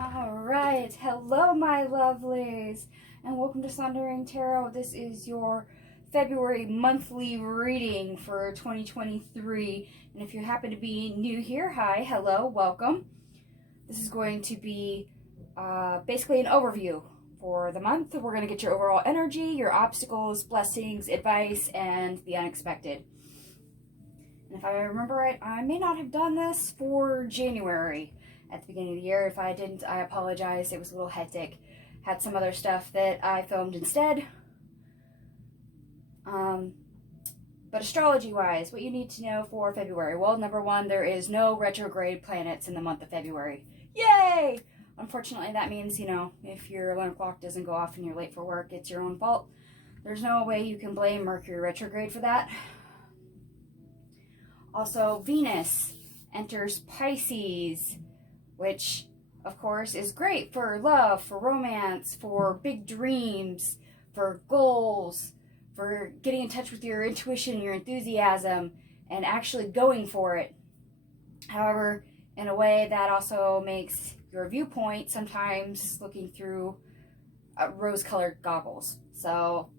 Alright, hello my lovelies, and welcome to Sondering Tarot. This is your February monthly reading for 2023, and if you happen to be new here, hi, hello, welcome. This is going to be basically an overview for the month. We're going to get your overall energy, your obstacles, blessings, advice, and the unexpected. And if I remember right, I may not have done this for January at the beginning of the year. If I didn't, I apologize. It was a little hectic. Had some other stuff that I filmed instead. But astrology-wise, what you need to know for February. Well, number one, there is no retrograde planets in the month of February. Yay! Unfortunately, that means, if your alarm clock doesn't go off and you're late for work, it's your own fault. There's no way you can blame Mercury retrograde for that. Also, Venus enters Pisces, which, of course, is great for love, for romance, for big dreams, for goals, for getting in touch with your intuition, your enthusiasm, and actually going for it. However, in a way that also makes your viewpoint sometimes looking through rose-colored goggles. So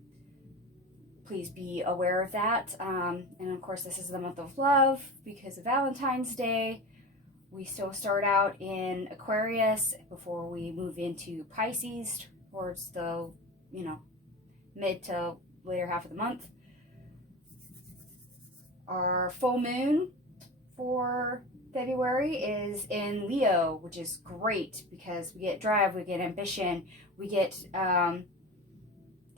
please be aware of that. And of course, this is the month of love because of Valentine's Day. We still start out in Aquarius before we move into Pisces towards the, mid to later half of the month. Our full moon for February is in Leo, which is great because we get drive, we get ambition, we get the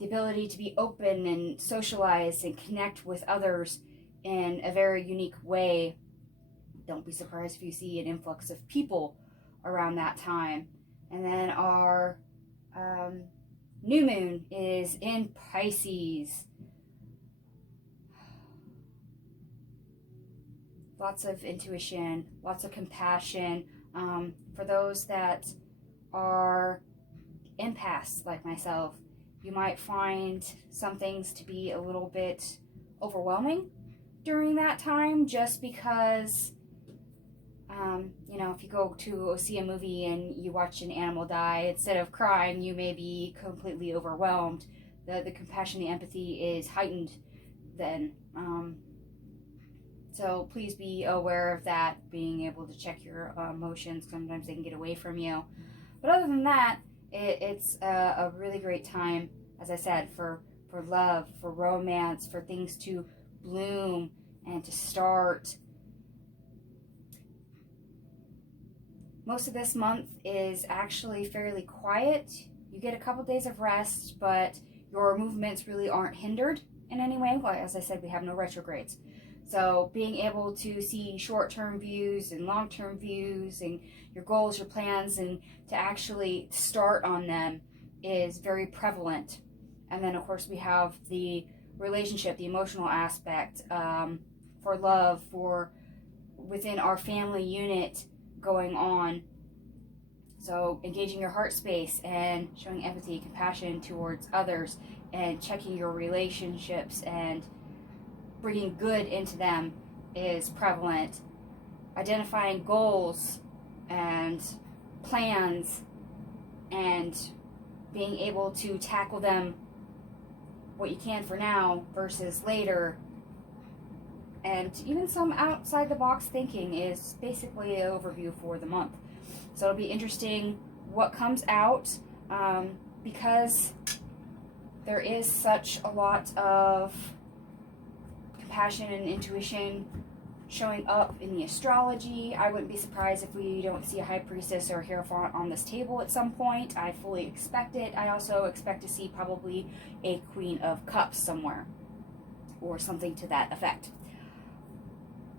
ability to be open and socialize and connect with others in a very unique way. Don't be surprised if you see an influx of people around that time. And then our new moon is in Pisces. Lots of intuition, lots of compassion. For those that are empaths like myself, you might find some things to be a little bit overwhelming during that time just because if you go to see a movie and you watch an animal die, instead of crying, you may be completely overwhelmed. The compassion, the empathy is heightened then. So please be aware of that, being able to check your emotions. Sometimes they can get away from you. But other than that, it's a really great time, as I said, for love, for romance, for things to bloom and to start. Most of this month is actually fairly quiet. You get a couple days of rest, but your movements really aren't hindered in any way. Well, as I said, we have no retrogrades. So being able to see short-term views and long-term views and your goals, your plans, and to actually start on them is very prevalent. And then, of course, we have the relationship, the emotional aspect for love, for within our family unit going on. So engaging your heart space and showing empathy, compassion towards others, and checking your relationships and bringing good into them is prevalent. Identifying goals and plans and being able to tackle them what you can for now versus later, and even some outside the box thinking is basically an overview for the month. So it'll be interesting what comes out because there is such a lot of compassion and intuition showing up in the astrology. I wouldn't be surprised if we don't see a high priestess or a hierophant on this table at some point. I fully expect it. I also expect to see probably a Queen of Cups somewhere or something to that effect.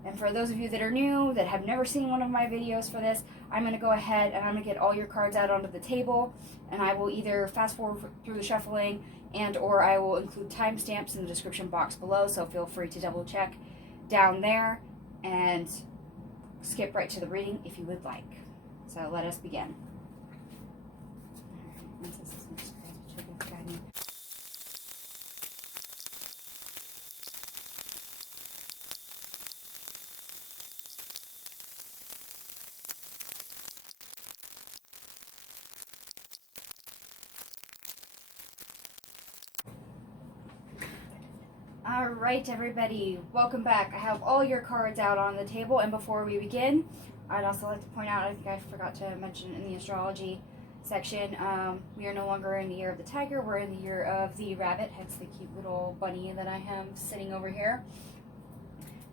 And for those of you that are new, that have never seen one of my videos for this, I'm going to go ahead and I'm going to get all your cards out onto the table, and I will either fast forward through the shuffling and or I will include timestamps in the description box below, so feel free to double check down there and skip right to the reading if you would like. So let us begin. Alright everybody, welcome back. I have all your cards out on the table, and before we begin, I'd also like to point out, I think I forgot to mention in the astrology section, we are no longer in the year of the tiger, we're in the year of the rabbit, hence the cute little bunny that I have sitting over here.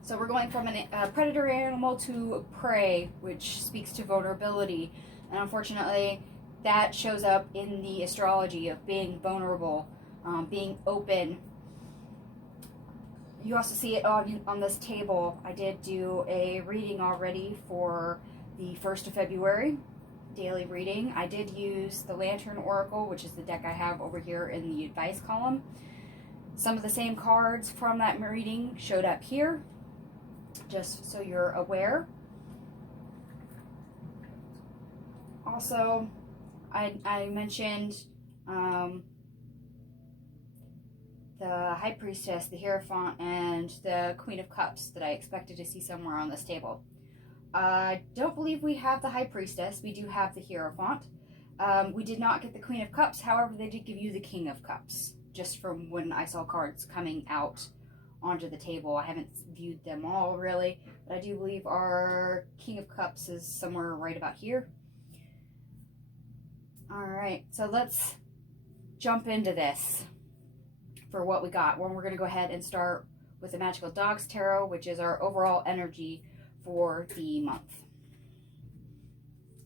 So we're going from a predator animal to prey, which speaks to vulnerability, and unfortunately that shows up in the astrology of being vulnerable, being open. You also see it on this table. I did do a reading already for the 1st of February, daily reading. I did use the Lantern Oracle, which is the deck I have over here in the advice column. Some of the same cards from that reading showed up here, just so you're aware. Also, I mentioned the High Priestess, the Hierophant, and the Queen of Cups that I expected to see somewhere on this table. I don't believe we have the High Priestess. We do have the Hierophant. We did not get the Queen of Cups. However, they did give you the King of Cups, just from when I saw cards coming out onto the table. I haven't viewed them all, really, but I do believe our King of Cups is somewhere right about here. Alright, so let's jump into this. For what we got. Well, we're going to go ahead and start with the Magical Dogs Tarot, which is our overall energy for the month.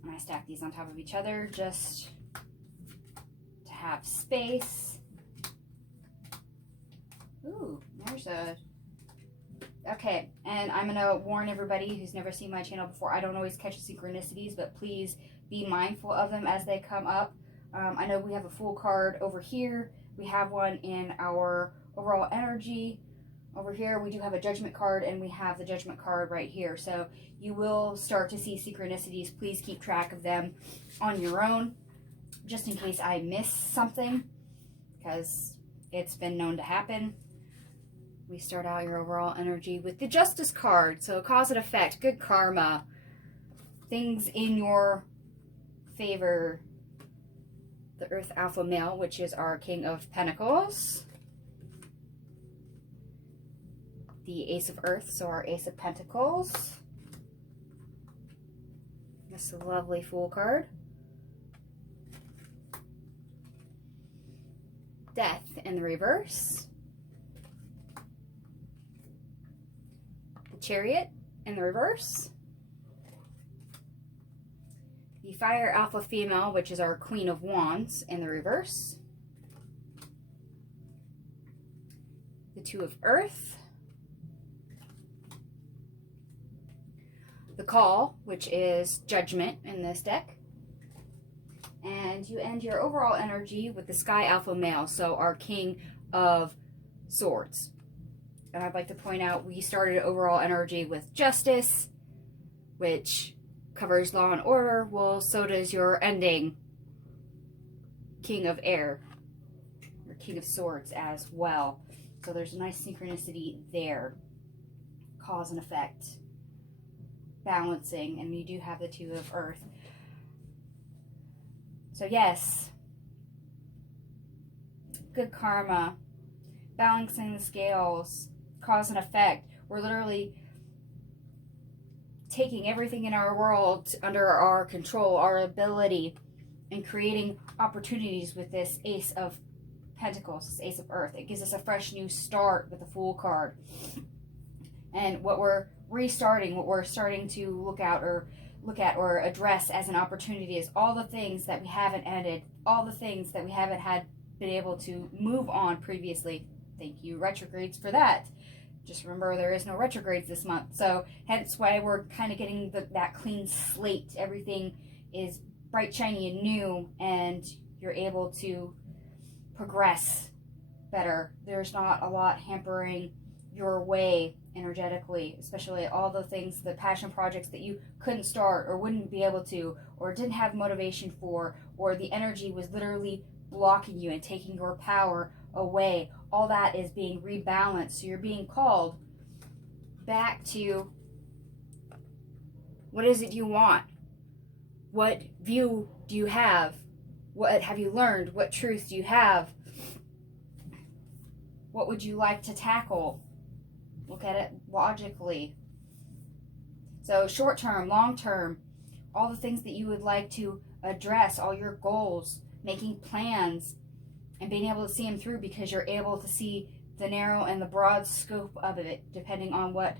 And I stack these on top of each other just to have space. Ooh, there's a... Okay, and I'm going to warn everybody who's never seen my channel before, I don't always catch the synchronicities, but please be mindful of them as they come up. I know we have a Fool card over here. We have one in our overall energy. Over here, we do have a Judgment card, and we have the Judgment card right here. So you will start to see synchronicities. Please keep track of them on your own, just in case I miss something, because it's been known to happen. We start out your overall energy with the Justice card. So cause and effect, good karma, things in your favor. The Earth Alpha Male, which is our King of Pentacles. The Ace of Earth, so our Ace of Pentacles. That's a lovely Fool card. Death in the reverse. The Chariot in the reverse. The Fire Alpha Female, which is our Queen of Wands, in the reverse. The Two of Earth. The Call, which is Judgment in this deck. And you end your overall energy with the Sky Alpha Male, so our King of Swords. And I'd like to point out we started overall energy with Justice, which covers law and order. Well, so does your ending King of Air, or King of Swords as well. So there's a nice synchronicity there. Cause and effect. Balancing, and you do have the Two of Earth. So yes, good karma, balancing the scales, cause and effect. We're literally taking everything in our world under our control, our ability, and creating opportunities with this Ace of Pentacles, this Ace of Earth. It gives us a fresh new start with the Fool card. And what we're restarting, what we're starting to look at or address as an opportunity is all the things that we haven't ended, all the things that we haven't been able to move on previously. Thank you, retrogrades, for that. Just remember, there is no retrogrades this month, so hence why we're kind of getting that clean slate. Everything is bright, shiny, and new, and you're able to progress better. There's not a lot hampering your way energetically, especially all the things, the passion projects that you couldn't start or wouldn't be able to, or didn't have motivation for, or the energy was literally blocking you and taking your power away. All that is being rebalanced. So you're being called back to what is it you want? What view do you have? What have you learned? What truth do you have? What would you like to tackle? Look at it logically. So short term, long term, all the things that you would like to address, all your goals, making plans, and being able to see them through, because you're able to see the narrow and the broad scope of it, depending on what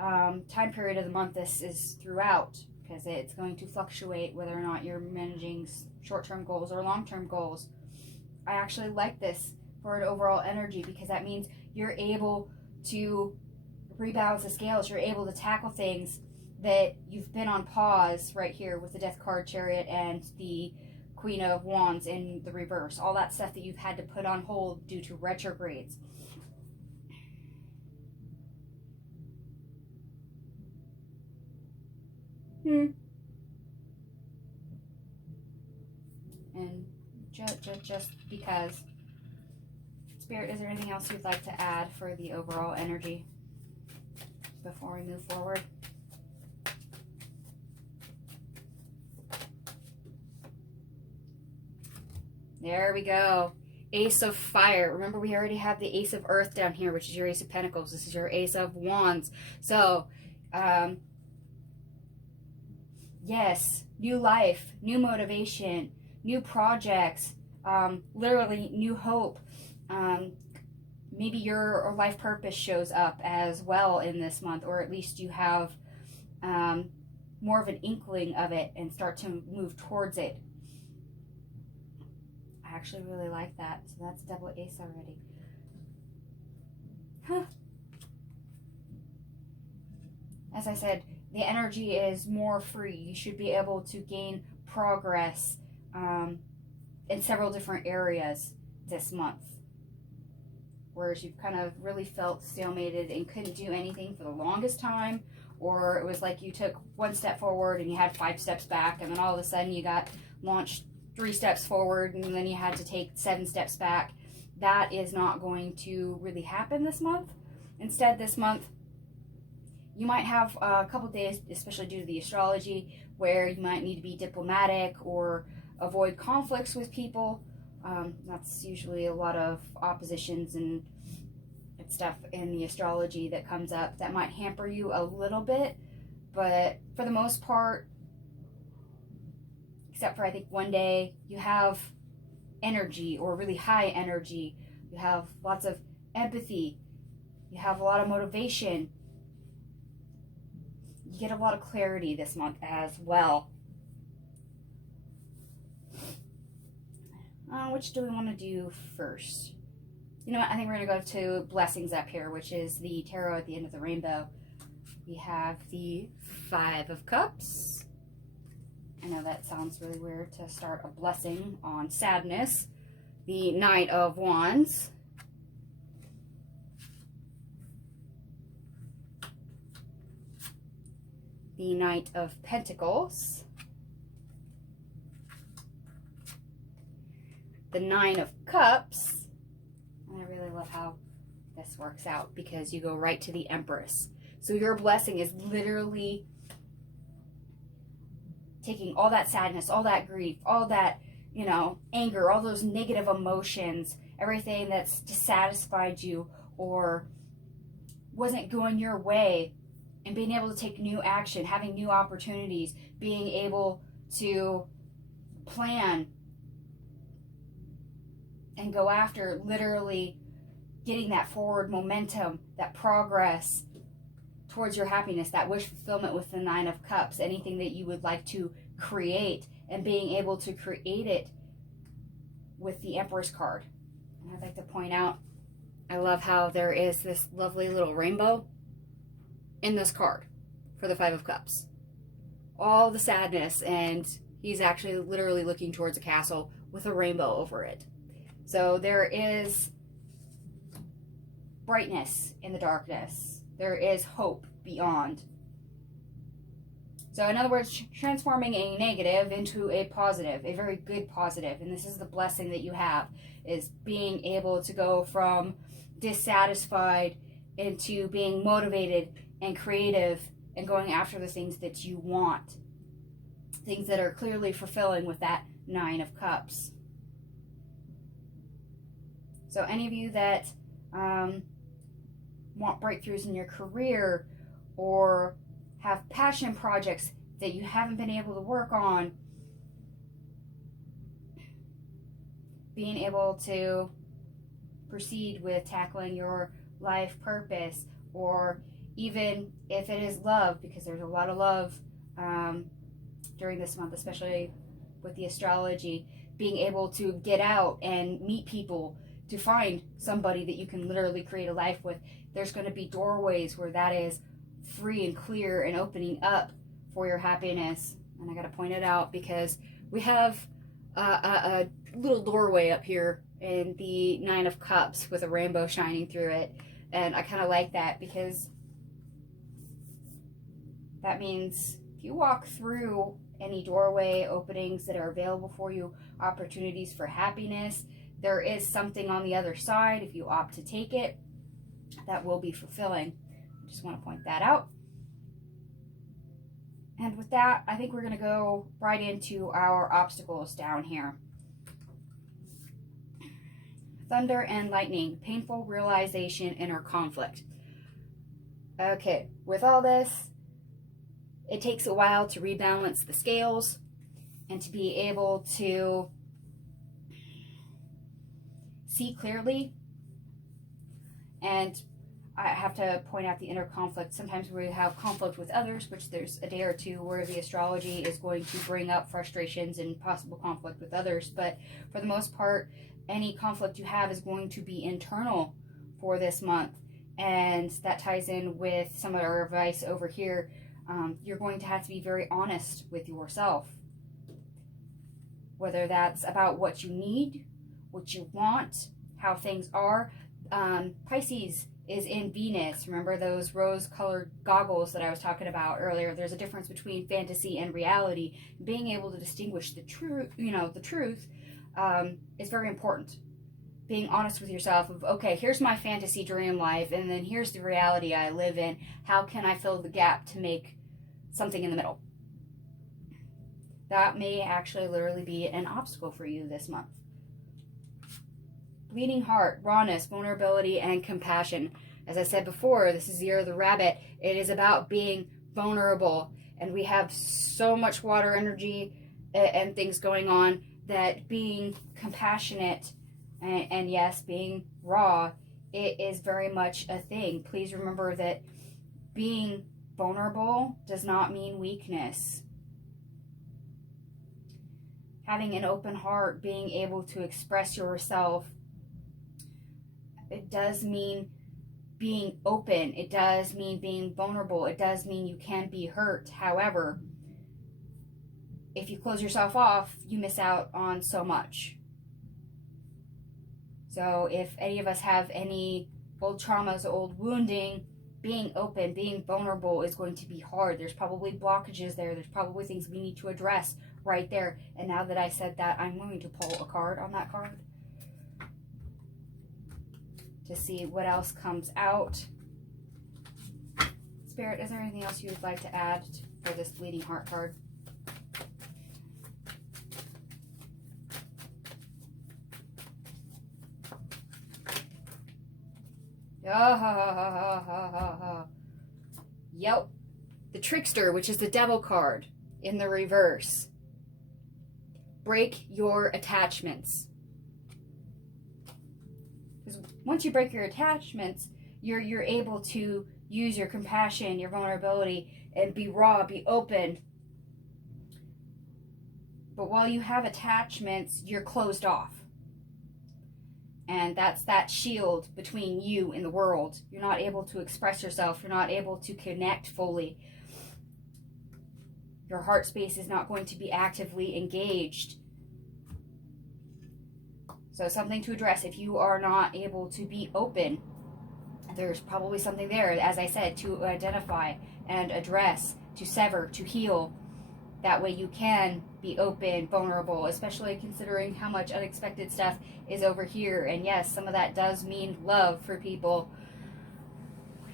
time period of the month this is throughout, because it's going to fluctuate whether or not you're managing short-term goals or long-term goals. I actually like this for an overall energy, because that means you're able to rebalance the scales. You're able to tackle things that you've been on pause right here with the Death card, Chariot, and the Queen of Wands in the reverse. All that stuff that you've had to put on hold due to retrogrades. And just because. Spirit, is there anything else you'd like to add for the overall energy before we move forward? There we go. Ace of Fire. Remember, we already have the Ace of Earth down here, which is your Ace of Pentacles. This is your Ace of Wands. So, yes, new life, new motivation, new projects, literally new hope. Maybe your life purpose shows up as well in this month, or at least you have more of an inkling of it and start to move towards it. I actually really like that. So that's double ace already. Huh. As I said, the energy is more free. You should be able to gain progress in several different areas this month. Whereas you've kind of really felt stalemated and couldn't do anything for the longest time, or it was like you took one step forward and you had 5 steps back, and then all of a sudden you got launched 3 steps forward and then you had to take 7 steps back. That is not going to really happen this month. Instead, this month you might have a couple days, especially due to the astrology, where you might need to be diplomatic or avoid conflicts with people. That's usually a lot of oppositions and stuff in the astrology that comes up that might hamper you a little bit, but for the most part, except for I think one day, you have energy, or really high energy. You have lots of empathy. You have a lot of motivation. You get a lot of clarity this month as well. Which do we want to do first? You know what? I think we're going to go to blessings up here, which is the tarot at the end of the rainbow. We have the 5 of Cups. I know that sounds really weird to start a blessing on sadness. The Knight of Wands. The Knight of Pentacles. The 9 of Cups. And I really love how this works out, because you go right to the Empress. So your blessing is literally taking all that sadness, all that grief, all that, anger, all those negative emotions, everything that's dissatisfied you or wasn't going your way, and being able to take new action, having new opportunities, being able to plan and go after, literally getting that forward momentum, that progress towards your happiness, that wish fulfillment with the 9 of Cups, anything that you would like to create, and being able to create it with the Empress card. And I'd like to point out, I love how there is this lovely little rainbow in this card for the 5 of Cups. All the sadness, and he's actually literally looking towards a castle with a rainbow over it. So there is brightness in the darkness. There is hope beyond. So in other words, transforming a negative into a positive, a very good positive. And this is the blessing that you have, is being able to go from dissatisfied into being motivated and creative and going after the things that you want. Things that are clearly fulfilling with that 9 of Cups. So any of you that want breakthroughs in your career, or have passion projects that you haven't been able to work on, being able to proceed with tackling your life purpose, or even if it is love, because there's a lot of love during this month, especially with the astrology, being able to get out and meet people, to find somebody that you can literally create a life with. There's going to be doorways where that is free and clear and opening up for your happiness. And I got to point it out because we have a little doorway up here in the Nine of Cups with a rainbow shining through it. And I kind of like that because that means if you walk through any doorway openings that are available for you, opportunities for happiness, there is something on the other side, if you opt to take it, that will be fulfilling. I just want to point that out. And with that, I think we're going to go right into our obstacles down here. Thunder and lightning, painful realization, inner conflict. Okay, with all this, it takes a while to rebalance the scales and to be able to see clearly. And I have to point out the inner conflict. Sometimes we have conflict with others, which there's a day or two where the astrology is going to bring up frustrations and possible conflict with others. But for the most part, any conflict you have is going to be internal for this month. And that ties in with some of our advice over here. You're going to have to be very honest with yourself. Whether that's about what you need, what you want, how things are. Pisces is in Venus. Remember those rose-colored goggles that I was talking about earlier? There's a difference between fantasy and reality. Being able to distinguish the truth, the truth is very important. Being honest with yourself of, okay, here's my fantasy dream life, and then here's the reality I live in. How can I fill the gap to make something in the middle? That may actually literally be an obstacle for you this month. Bleeding heart, rawness, vulnerability, and compassion. As I said before, this is the year of the rabbit. It is about being vulnerable. And we have so much water energy and things going on that being compassionate and yes, being raw, it is very much a thing. Please remember that being vulnerable does not mean weakness. Having an open heart, being able to express yourself, it does mean being open. It does mean being vulnerable. It does mean you can be hurt. However, if you close yourself off, you miss out on so much. So if any of us have any old traumas, old wounding, being open, being vulnerable is going to be hard. There's probably blockages there. There's probably things we need to address right there. And now that I said that, I'm going to pull a card on that card to see what else comes out. Spirit, is there anything else you would like to add for this bleeding heart card? Yep. The trickster, which is the devil card in the reverse. Break your attachments. Because once you break your attachments, you're able to use your compassion, your vulnerability, and be raw, be open. But while you have attachments, you're closed off. And that's that shield between you and the world. You're not able to express yourself. You're not able to connect fully. Your heart space is not going to be actively engaged. So something to address. If you are not able to be open, there's probably something there, as I said, to identify and address, to sever, to heal. That way you can be open, vulnerable, especially considering how much unexpected stuff is over here. And yes, some of that does mean love for people,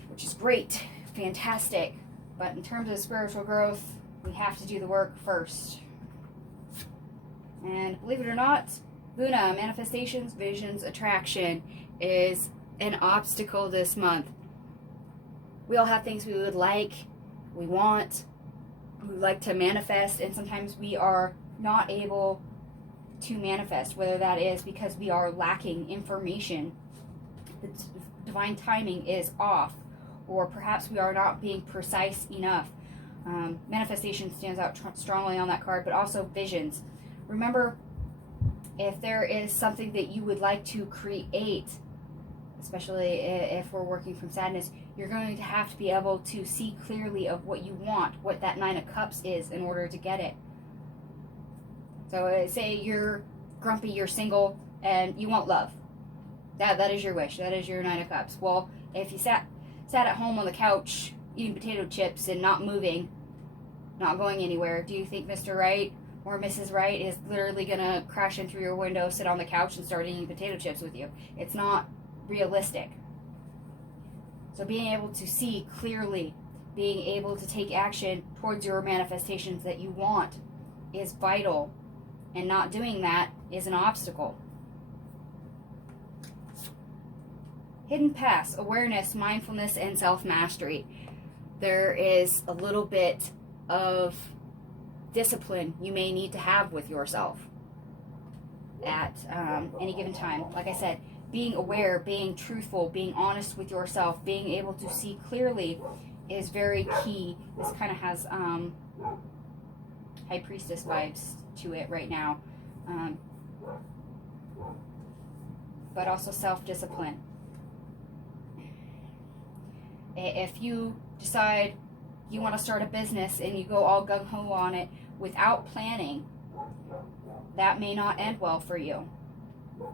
which is great, fantastic. But in terms of spiritual growth, we have to do the work first. And believe it or not, Luna, manifestations, visions, attraction, is an obstacle this month. We all have things we would like, we want, we would like to manifest, and sometimes we are not able to manifest, whether that is because we are lacking information, the divine timing is off, or perhaps we are not being precise enough. Manifestation stands out strongly on that card, but also visions. Remember, if there is something that you would like to create, especially if we're working from sadness, you're going to have to be able to see clearly of what you want, what that Nine of Cups is, in order to get it. So say you're grumpy, you're single, and you want love. That is your wish. That is your Nine of Cups. Well, if you sat at home on the couch eating potato chips and not moving, not going anywhere, do you think Mr. Right or Mrs. Right is literally going to crash in through your window, sit on the couch, and start eating potato chips with you? It's not realistic. So being able to see clearly, being able to take action towards your manifestations that you want is vital, and not doing that is an obstacle. Hidden paths, awareness, mindfulness, and self-mastery. There is a little bit of discipline you may need to have with yourself at any given time. Like I said, being aware, being truthful, being honest with yourself, being able to see clearly is very key. This kind of has High Priestess vibes to it right now. But also self-discipline. If you decide you want to start a business and you go all gung-ho on it without planning, that may not end well for you.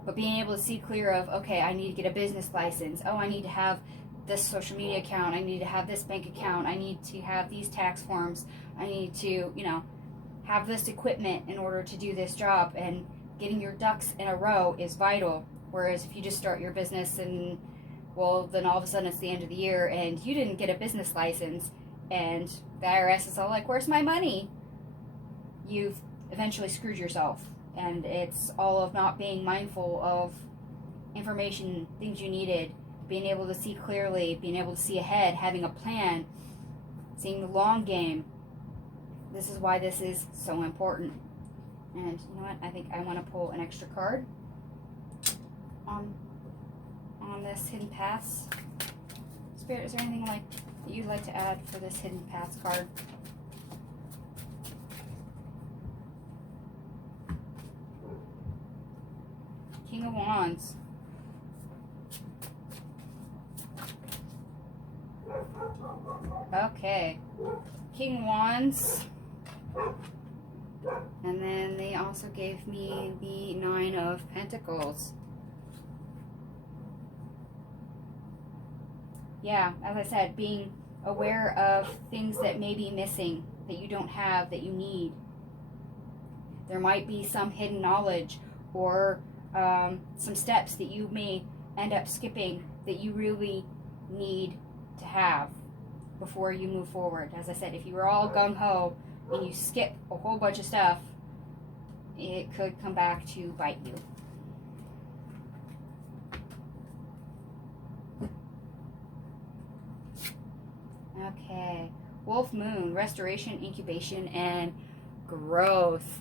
But being able to see clear of, okay, I need to get a business license. Oh, I need to have this social media account. I need to have this bank account. I need to have these tax forms. I need to, have this equipment in order to do this job. And getting your ducks in a row is vital. Whereas if you just start your business and, well, then all of a sudden it's the end of the year and you didn't get a business license and the IRS is all like, where's my money? You've eventually screwed yourself. And it's all of not being mindful of information, things you needed, being able to see clearly, being able to see ahead, having a plan, seeing the long game. This is why this is so important. And you know what? I think I want to pull an extra card on this Hidden Paths. Spirit, is there anything that you'd like to add for this Hidden Paths card? King of Wands. Okay. King of Wands. And then they also gave me the Nine of Pentacles. Yeah, as I said, being aware of things that may be missing, that you don't have, that you need. There might be some hidden knowledge or some steps that you may end up skipping that you really need to have before you move forward. As I said, if you were all gung-ho and you skip a whole bunch of stuff, it could come back to bite you. Okay, Wolf Moon, restoration, incubation, and growth.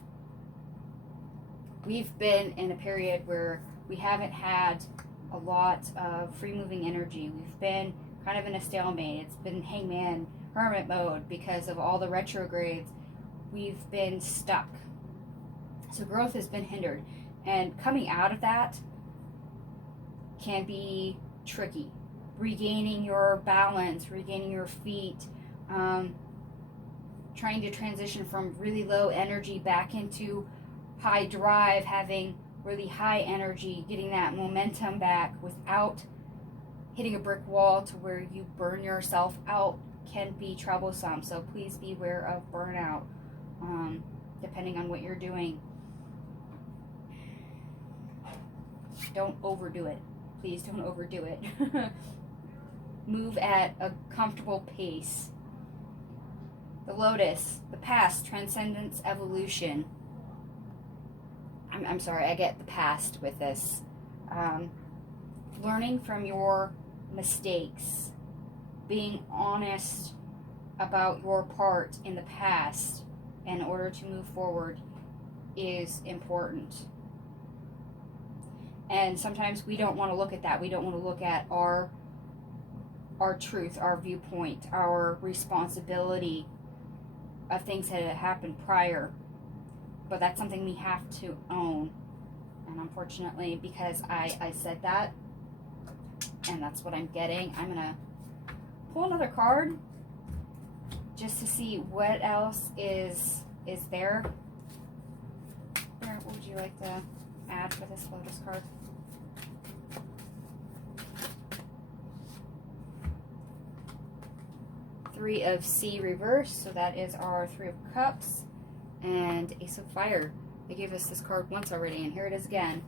We've been in a period where we haven't had a lot of free-moving energy. We've been kind of in a stalemate. It's been hangman, hermit mode because of all the retrogrades. We've been stuck. So growth has been hindered. And coming out of that can be tricky. Regaining your balance, regaining your feet, trying to transition from really low energy back into high drive, having really high energy, getting that momentum back without hitting a brick wall to where you burn yourself out can be troublesome. So please be aware of burnout, depending on what you're doing. Don't overdo it. Please don't overdo it. Move at a comfortable pace. The Lotus, the past, transcendence, evolution. I'm sorry, I get the past with this. learning from your mistakes, being honest about your part in the past in order to move forward is important. And sometimes we don't want to look at that. We don't want to look at our truth, our viewpoint, our responsibility of things that had happened prior. But that's something we have to own. And unfortunately, because I said that, and that's what I'm getting, I'm going to pull another card just to see what else is there. What would you like to add for this Lotus card? Three of Sea reverse, so that is our Three of Cups, and Ace of Fire. They gave us this card once already, and here it is again.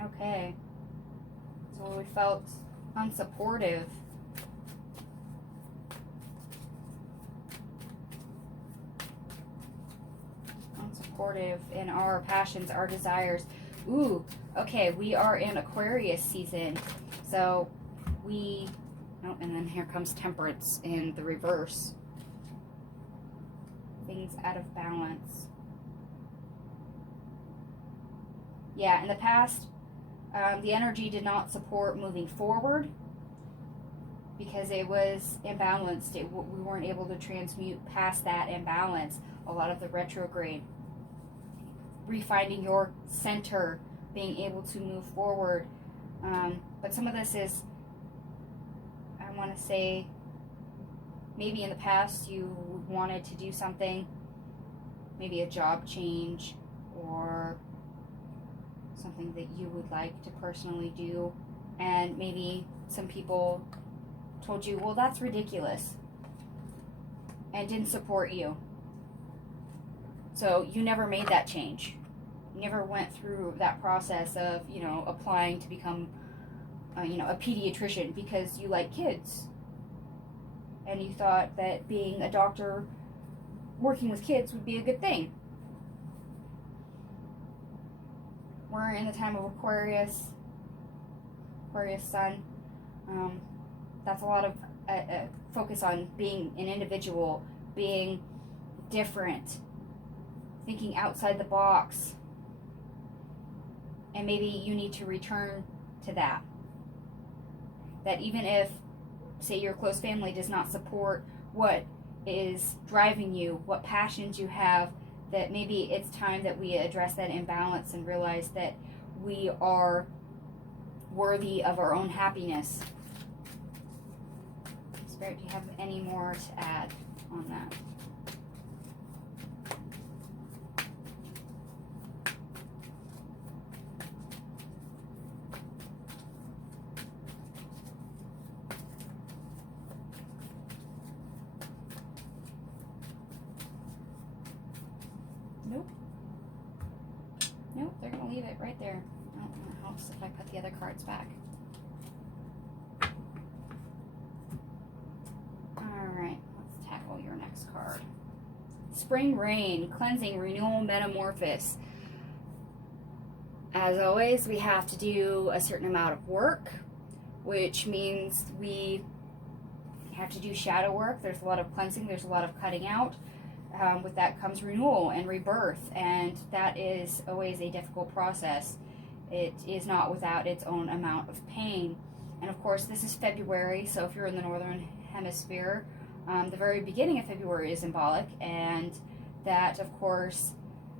Okay. So we felt unsupportive. Unsupportive in our passions, our desires. Ooh, okay, we are in Aquarius season. So and then here comes Temperance in the reverse. Things out of balance. Yeah, in the past, the energy did not support moving forward because it was imbalanced. We weren't able to transmute past that imbalance. A lot of the retrograde. Refinding your center, being able to move forward. But some of this is, I want to say, maybe in the past you wanted to do something, maybe a job change or something that you would like to personally do, and maybe some people told you, well, that's ridiculous, and didn't support you. So you never made that change. You never went through that process of, applying to become a pediatrician because you like kids. And you thought that being a doctor working with kids would be a good thing. We're in the time of Aquarius Sun. That's a lot of focus on being an individual, being different, thinking outside the box. And maybe you need to return to that. That even if, say, your close family does not support what is driving you, what passions you have, that maybe it's time that we address that imbalance and realize that we are worthy of our own happiness. Spirit, do you have any more to add on that? Nope, they're going to leave it right there. I don't know how else if I put the other cards back. Alright, let's tackle your next card. Spring Rain, Cleansing, Renewal, Metamorphosis. As always, we have to do a certain amount of work, which means we have to do shadow work. There's a lot of cleansing, there's a lot of cutting out. With that comes renewal and rebirth, and that is always a difficult process. It is not without its own amount of pain. And of course, this is February, so if you're in the northern hemisphere, the very beginning of February is symbolic, and that, of course,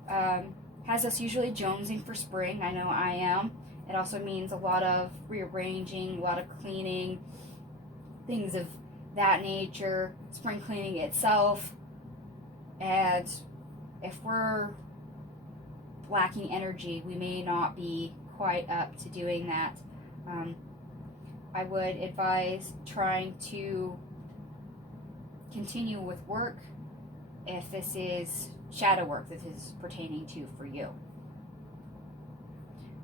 has us usually jonesing for spring. I know I am. It also means a lot of rearranging, a lot of cleaning, things of that nature, spring cleaning itself. And if we're lacking energy, we may not be quite up to doing that. I would advise trying to continue with work if this is shadow work that is pertaining to for you.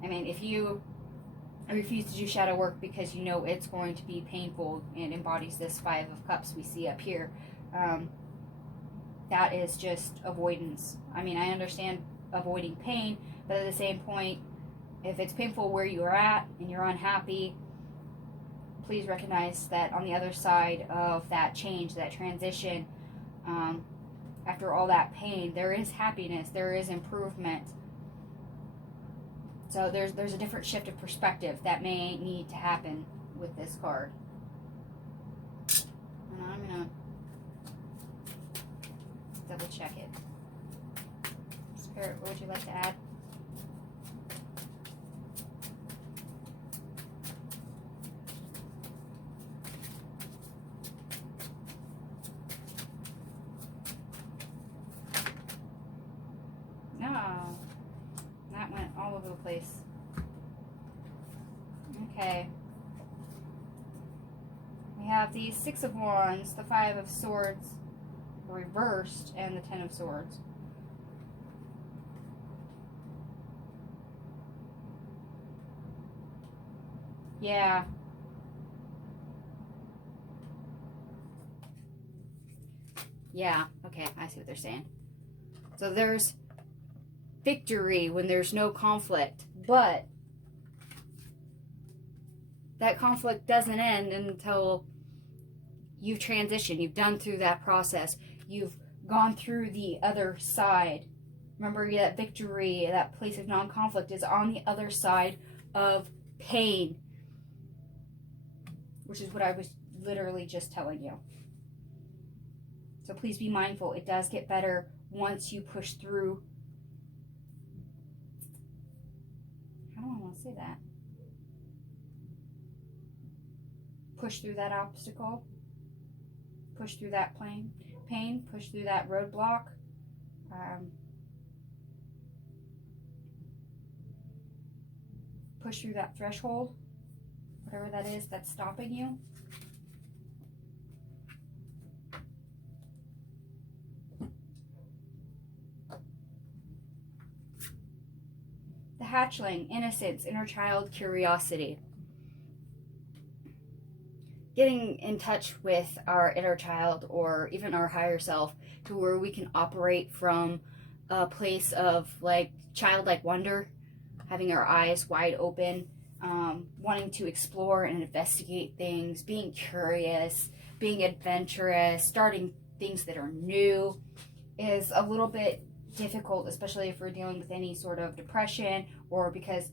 I mean, if you refuse to do shadow work because you know it's going to be painful and embodies this Five of Cups we see up here, that is just avoidance. I mean, I understand avoiding pain, but at the same point, if it's painful where you are at and you're unhappy, please recognize that on the other side of that change, that transition, after all that pain, there is happiness, there is improvement. So there's a different shift of perspective that may need to happen with this card. And I'm going to double check it. Spirit, what would you like to add? No, that went all over the place. Okay. We have the Six of Wands, the Five of Swords reversed, and the Ten of Swords. Yeah. Yeah, okay, I see what they're saying. So there's victory when there's no conflict, but that conflict doesn't end until you've transitioned, you've done through that process, you've gone through the other side. Remember that victory, that place of non-conflict is on the other side of pain, which is what I was literally just telling you. So please be mindful. It does get better once you push through. How do I want to say that? Push through that obstacle. Push through that pain. Push through that roadblock. Push through that threshold. Whatever that is that's stopping you. The hatchling, innocence, inner child, curiosity. Getting in touch with our inner child or even our higher self to where we can operate from a place of like childlike wonder, having our eyes wide open, wanting to explore and investigate things, being curious, being adventurous, starting things that are new is a little bit difficult, especially if we're dealing with any sort of depression or because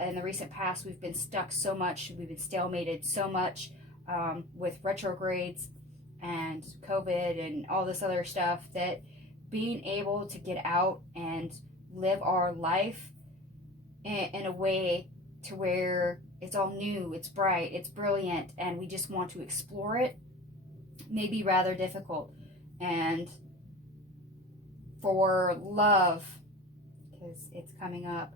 in the recent past we've been stuck so much, we've been stalemated so much with retrogrades and COVID and all this other stuff, that being able to get out and live our life in a way to where it's all new, it's bright, it's brilliant, and we just want to explore it may be rather difficult. And for love, because it's coming up,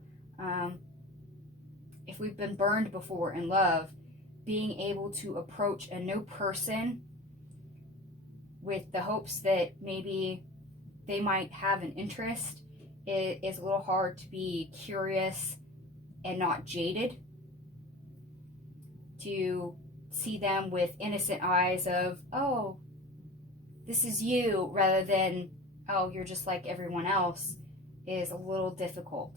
if we've been burned before in love, being able to approach a new person with the hopes that maybe they might have an interest, it is a little hard to be curious and not jaded, to see them with innocent eyes of, oh, this is you, rather than, oh, you're just like everyone else, is a little difficult.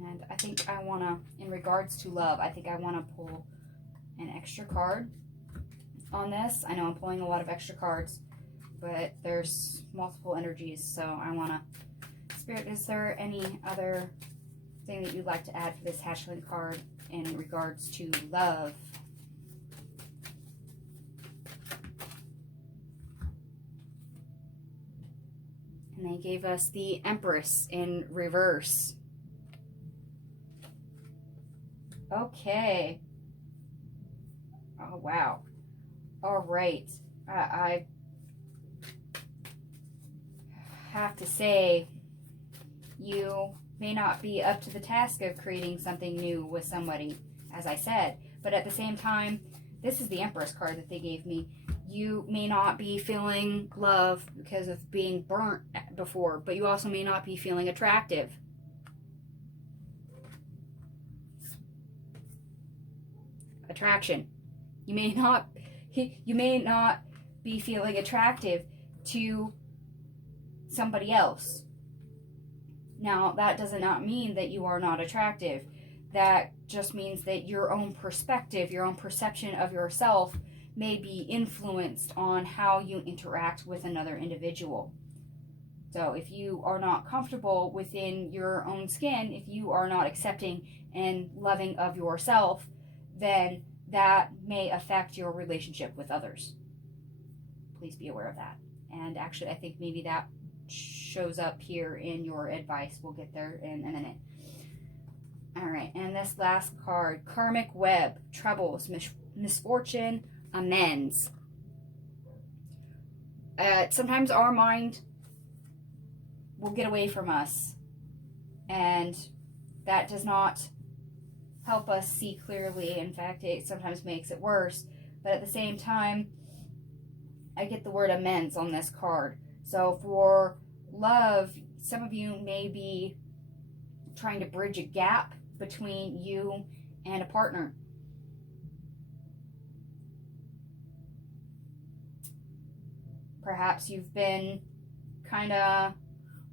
And I think I want to, in regards to love, I think I want to pull an extra card on this. I know I'm pulling a lot of extra cards, but there's multiple energies, so I want to... Spirit, is there any other thing that you'd like to add for this hatchling card in regards to love? And they gave us the Empress in reverse. Okay. Oh, wow. All right. I have to say, you may not be up to the task of creating something new with somebody, as I said. But at the same time, this is the Empress card that they gave me. You may not be feeling love because of being burnt before, but you also may not be feeling attractive. Attraction. You may not be feeling attractive to somebody else. Now, that does not mean that you are not attractive. That just means that your own perspective, your own perception of yourself may be influenced on how you interact with another individual. So if you are not comfortable within your own skin, if you are not accepting and loving of yourself, then that may affect your relationship with others. Please be aware of that. And actually, I think maybe that shows up here in your advice. We'll get there in a minute. All right, and this last card, Karmic Web, Troubles, Misfortune, Amends. Sometimes our mind will get away from us, and that does not help us see clearly. In fact, it sometimes makes it worse. But at the same time, I get the word amends on this card. So for love, some of you may be trying to bridge a gap between you and a partner. Perhaps you've been kind of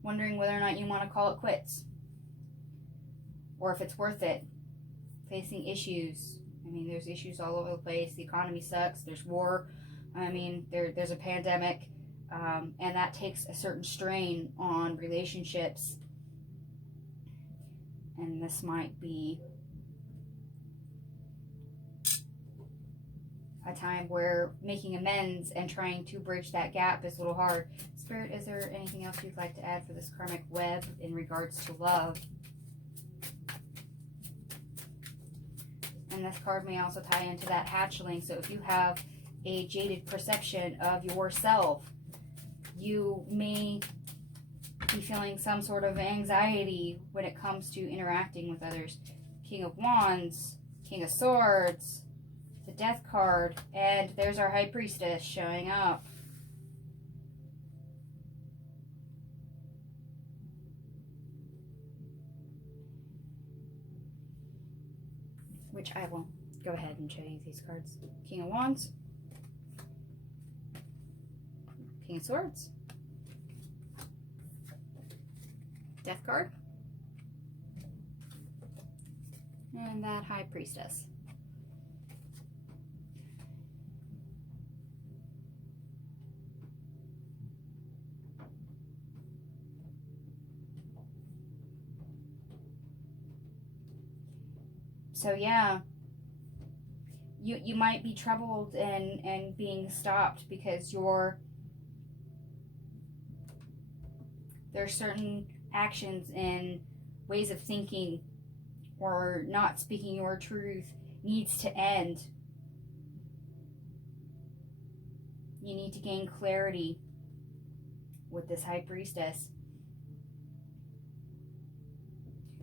wondering whether or not you want to call it quits, or if it's worth it. Facing issues. I mean, there's issues all over the place. The economy sucks. There's war. I mean, there's a pandemic, and that takes a certain strain on relationships. And this might be a time where making amends and trying to bridge that gap is a little hard. Spirit, is there anything else you'd like to add for this karmic web in regards to love? And this card may also tie into that hatchling. So if you have a jaded perception of yourself, you may be feeling some sort of anxiety when it comes to interacting with others. King of Wands, King of Swords, the Death card, and there's our High Priestess showing up. Which I will go ahead and show you these cards. King of Wands, King of Swords, Death card, and that High Priestess. So yeah, you might be troubled and being stopped because there's certain actions and ways of thinking or not speaking your truth needs to end. You need to gain clarity with this High Priestess.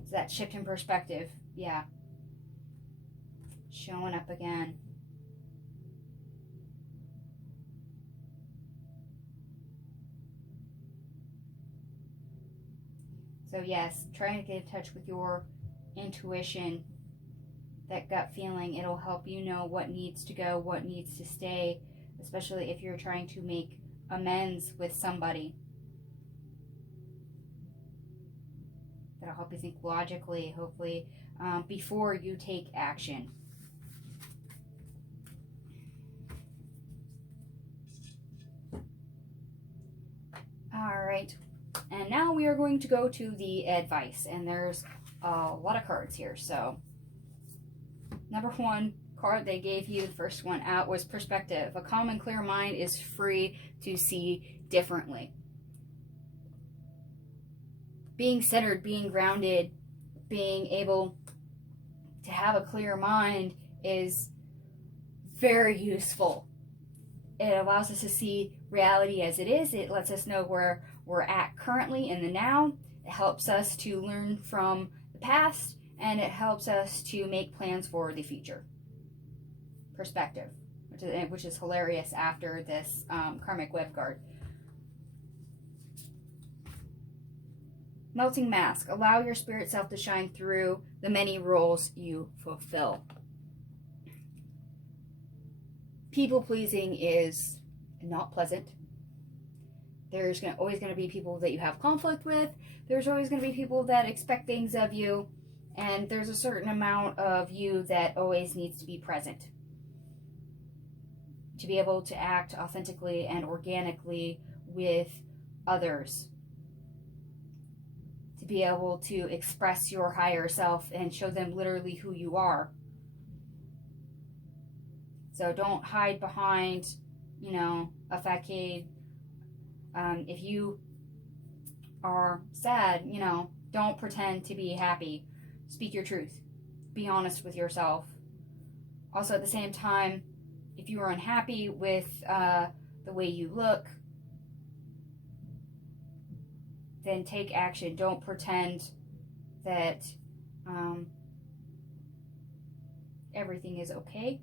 So that shift in perspective, yeah. Showing up again. So yes, try to get in touch with your intuition, that gut feeling. It'll help you know what needs to go, what needs to stay, especially if you're trying to make amends with somebody. That'll help you think logically, hopefully, before you take action. All right, and now we are going to go to the advice, and there's a lot of cards here. So number one card they gave you, the first one out, was perspective. A calm and clear mind is free to see differently. Being centered, being grounded, being able to have a clear mind is very useful. It allows us to see reality as it is. It lets us know where we're at currently in the now. It helps us to learn from the past, and it helps us to make plans for the future. Perspective, which is hilarious after this karmic web card. Melting mask. Allow your spirit self to shine through the many roles you fulfill. People pleasing is not pleasant. There's always going to be people that you have conflict with. There's always going to be people that expect things of you. And there's a certain amount of you that always needs to be present to be able to act authentically and organically with others. To be able to express your higher self and show them literally who you are. So don't hide behind, a facade. If you are sad, don't pretend to be happy. Speak your truth. Be honest with yourself. Also, at the same time, if you are unhappy with the way you look, then take action. Don't pretend that everything is okay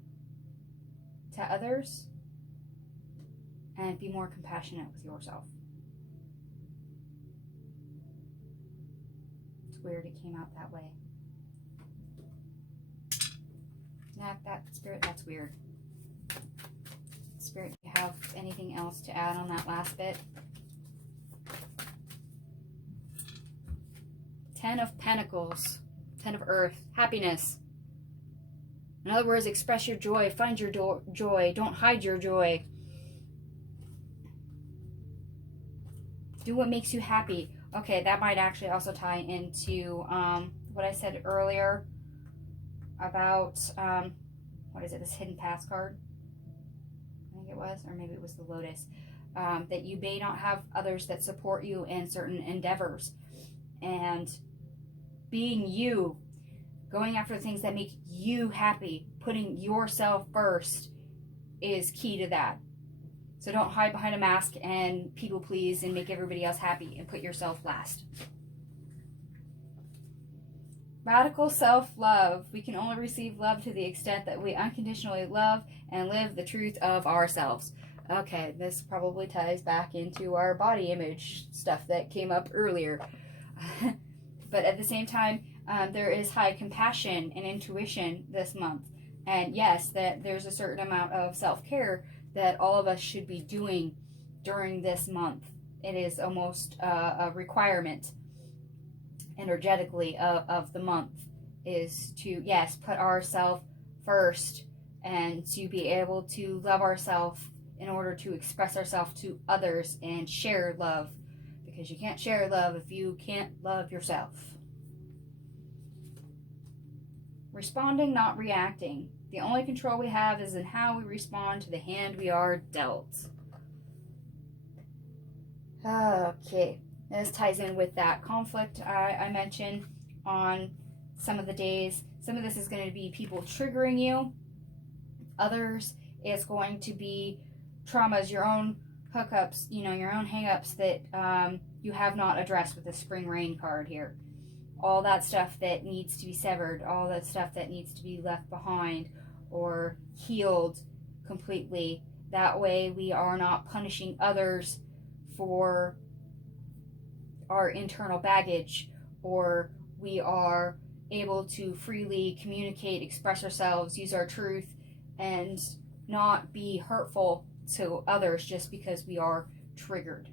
to others, and be more compassionate with yourself. It's weird it came out that way. That spirit, that's weird. Spirit, do you have anything else to add on that last bit? 10 of Pentacles, 10 of Earth, happiness. In other words, express your joy, find your joy, don't hide your joy. Do what makes you happy. Okay, that might actually also tie into what I said earlier about, what is it, this hidden past card? I think it was, or maybe it was the Lotus. That you may not have others that support you in certain endeavors. And being you, going after the things that make you happy, putting yourself first is key to that. So don't hide behind a mask and people please and make everybody else happy, and put yourself last. Radical self-love. We can only receive love to the extent that we unconditionally love and live the truth of ourselves. Okay, this probably ties back into our body image stuff that came up earlier. But at the same time, there is high compassion and intuition this month. And yes, that there's a certain amount of self-care that all of us should be doing during this month. It is almost a requirement energetically of the month, is to, yes, put ourselves first and to be able to love ourselves in order to express ourselves to others and share love, because you can't share love if you can't love yourself. Responding, not reacting. The only control we have is in how we respond to the hand we are dealt. Okay, this ties in with that conflict I mentioned on some of the days. Some of this is going to be people triggering you. Others, it's going to be traumas, your own hookups, your own hangups that you have not addressed with the spring rain card here. All that stuff that needs to be severed, all that stuff that needs to be left behind or healed completely. That way we are not punishing others for our internal baggage, or we are able to freely communicate, express ourselves, use our truth, and not be hurtful to others just because we are triggered.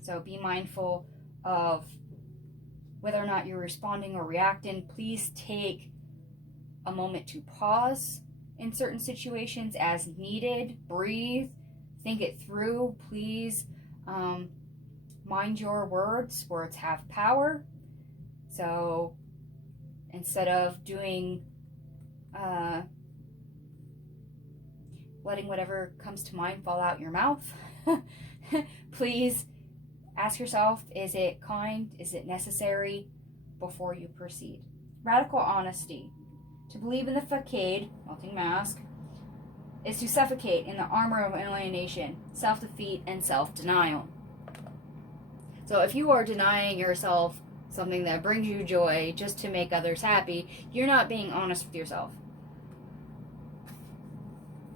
So be mindful of whether or not you're responding or reacting. Please take a moment to pause in certain situations as needed. Breathe, think it through. Please mind your words. Words have power. So instead of doing letting whatever comes to mind fall out your mouth, please ask yourself, is it kind? Is it necessary? Before you proceed. Radical honesty. To believe in the facade, melting mask, is to suffocate in the armor of alienation, self-defeat, and self-denial. So if you are denying yourself something that brings you joy just to make others happy, you're not being honest with yourself.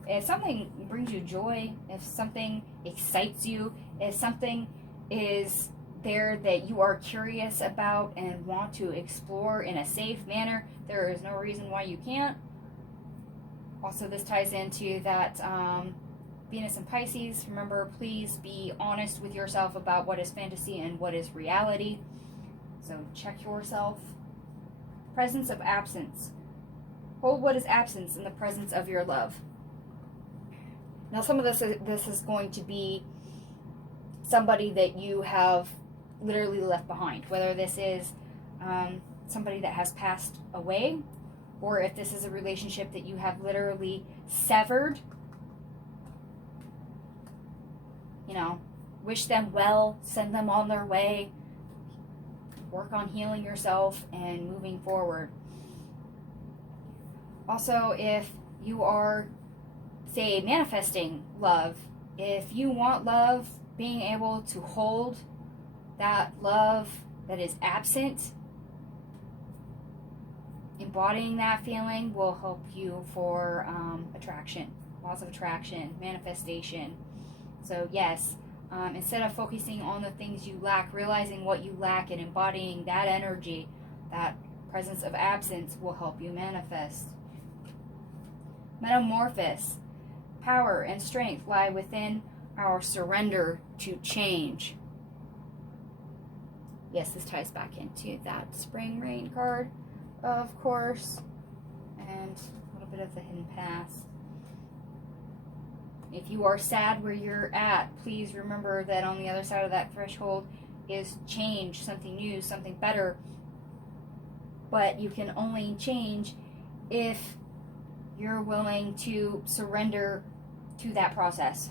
If something brings you joy, if something excites you, if something is there that you are curious about and want to explore in a safe manner, there is no reason why you can't. Also, this ties into that Venus and Pisces, remember, please be honest with yourself about what is fantasy and what is reality. So check yourself. Presence of absence. Hold what is absence in the presence of your love. Now, some of this is going to be somebody that you have literally left behind, whether this is somebody that has passed away, or if this is a relationship that you have literally severed. You know, wish them well, send them on their way, work on healing yourself and moving forward. Also, if you are, say, manifesting love, if you want love, being able to hold that love that is absent, embodying that feeling will help you for attraction, laws of attraction, manifestation. So yes, instead of focusing on the things you lack, realizing what you lack and embodying that energy, that presence of absence will help you manifest. Metamorphosis. Power and strength lie within our surrender to change. Yes, this ties back into that spring rain card, of course, and a little bit of the hidden past. If you are sad where you're at, please remember that on the other side of that threshold is change, something new, something better. But you can only change if you're willing to surrender to that process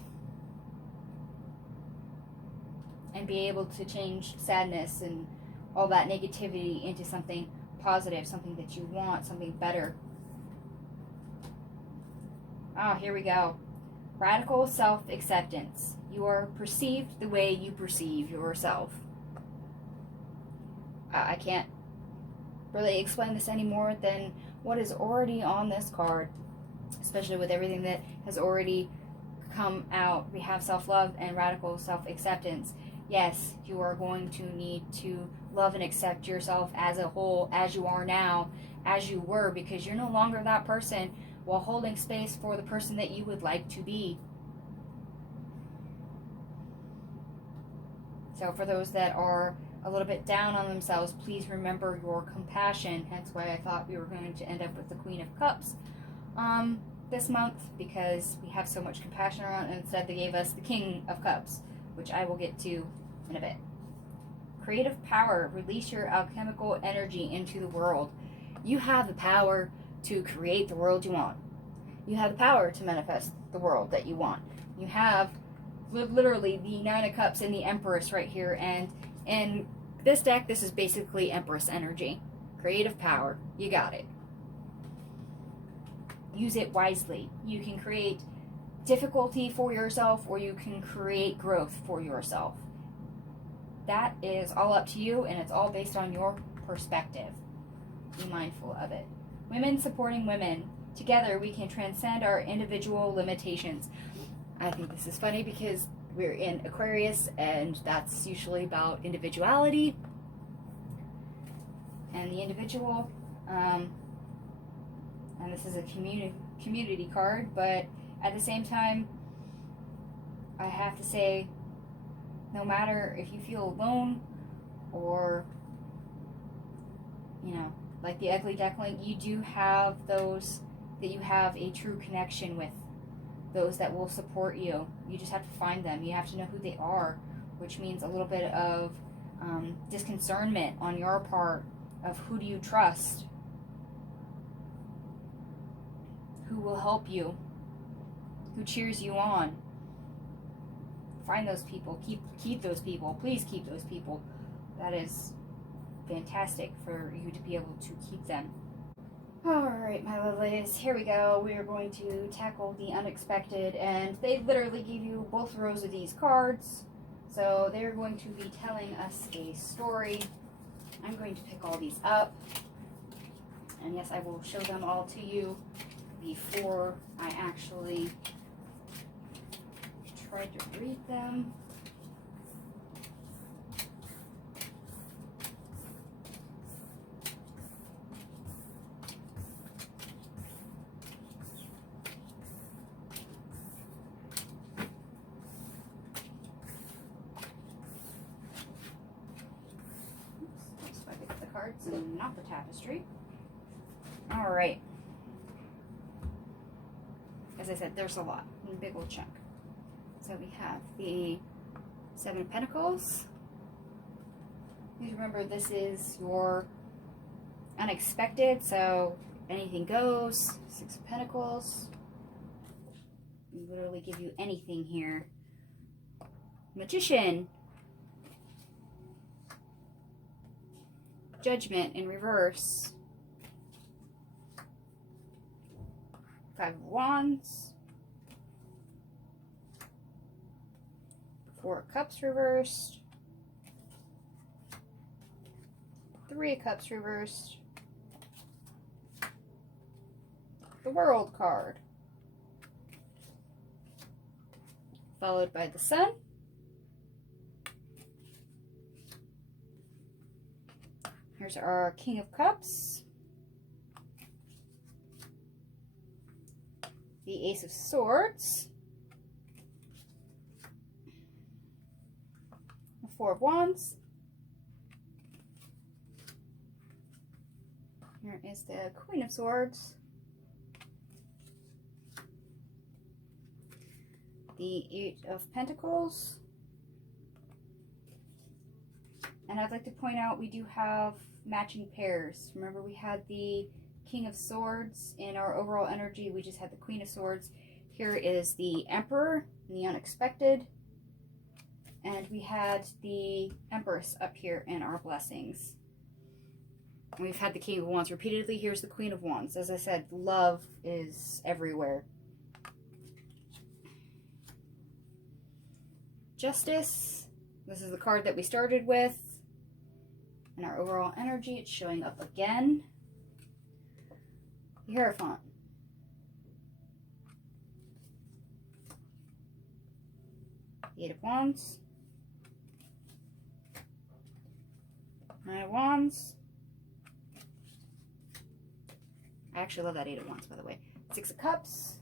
and be able to change sadness and all that negativity into something positive, something that you want, something better. Here we go. Radical self-acceptance. You are perceived the way you perceive yourself. I can't really explain this any more than what is already on this card, especially with everything that has already come out. We have self-love and radical self-acceptance. Yes, you are going to need to love and accept yourself as a whole, as you are now, as you were, because you're no longer that person, while holding space for the person that you would like to be. So for those that are a little bit down on themselves, please remember your compassion. Hence why I thought we were going to end up with the Queen of Cups this month, because we have so much compassion around, and instead they gave us the King of Cups, which I will get to in a bit. Creative power. Release your alchemical energy into the world. You have the power to create the world you want. You have the power to manifest the world that you want. You have literally the Nine of Cups and the Empress right here, and in this deck, this is basically Empress energy. Creative power. You got it. Use it wisely. You can create difficulty for yourself, or you can create growth for yourself. That is all up to you, and it's all based on your perspective. Be mindful of it. Women supporting women. Together, we can transcend our individual limitations. I think this is funny because we're in Aquarius, and that's usually about individuality and the individual. And this is a community card, but at the same time, I have to say, no matter if you feel alone or, like the ugly duckling, you do have those that you have a true connection with, those that will support you. You just have to find them. You have to know who they are, which means a little bit of disconcernment on your part of who do you trust, who will help you, who cheers you on. Find those people. Keep those people. Please keep those people. That is fantastic for you to be able to keep them. Alright, my lovelies, here we go. We are going to tackle the unexpected, and they literally give you both rows of these cards. So they're going to be telling us a story. I'm going to pick all these up, and yes, I will show them all to you before I actually try to read them. cards and not the tapestry. All right. As I said, there's a lot, a big old chunk. So we have the Seven of Pentacles. Please remember, this is your unexpected, so anything goes. Six of Pentacles. We literally give you anything here. Magician. Judgment in reverse. Five of Wands. Four of Cups reversed. Three of Cups reversed. The World card. Followed by the Sun. Here's our King of Cups. The Ace of Swords. The Four of Wands. Here is the Queen of Swords. The Eight of Pentacles. And I'd like to point out we do have matching pairs. Remember, we had the King of Swords in our overall energy. We just had the Queen of Swords. Here is the Emperor in the unexpected. And we had the Empress up here in our blessings. We've had the King of Wands repeatedly. Here's the Queen of Wands. As I said, love is everywhere. Justice. This is the card that we started with. In our overall energy, it's showing up again. The Hierophant. The Eight of Wands. Nine of Wands. I actually love that Eight of Wands, by the way. Six of Cups.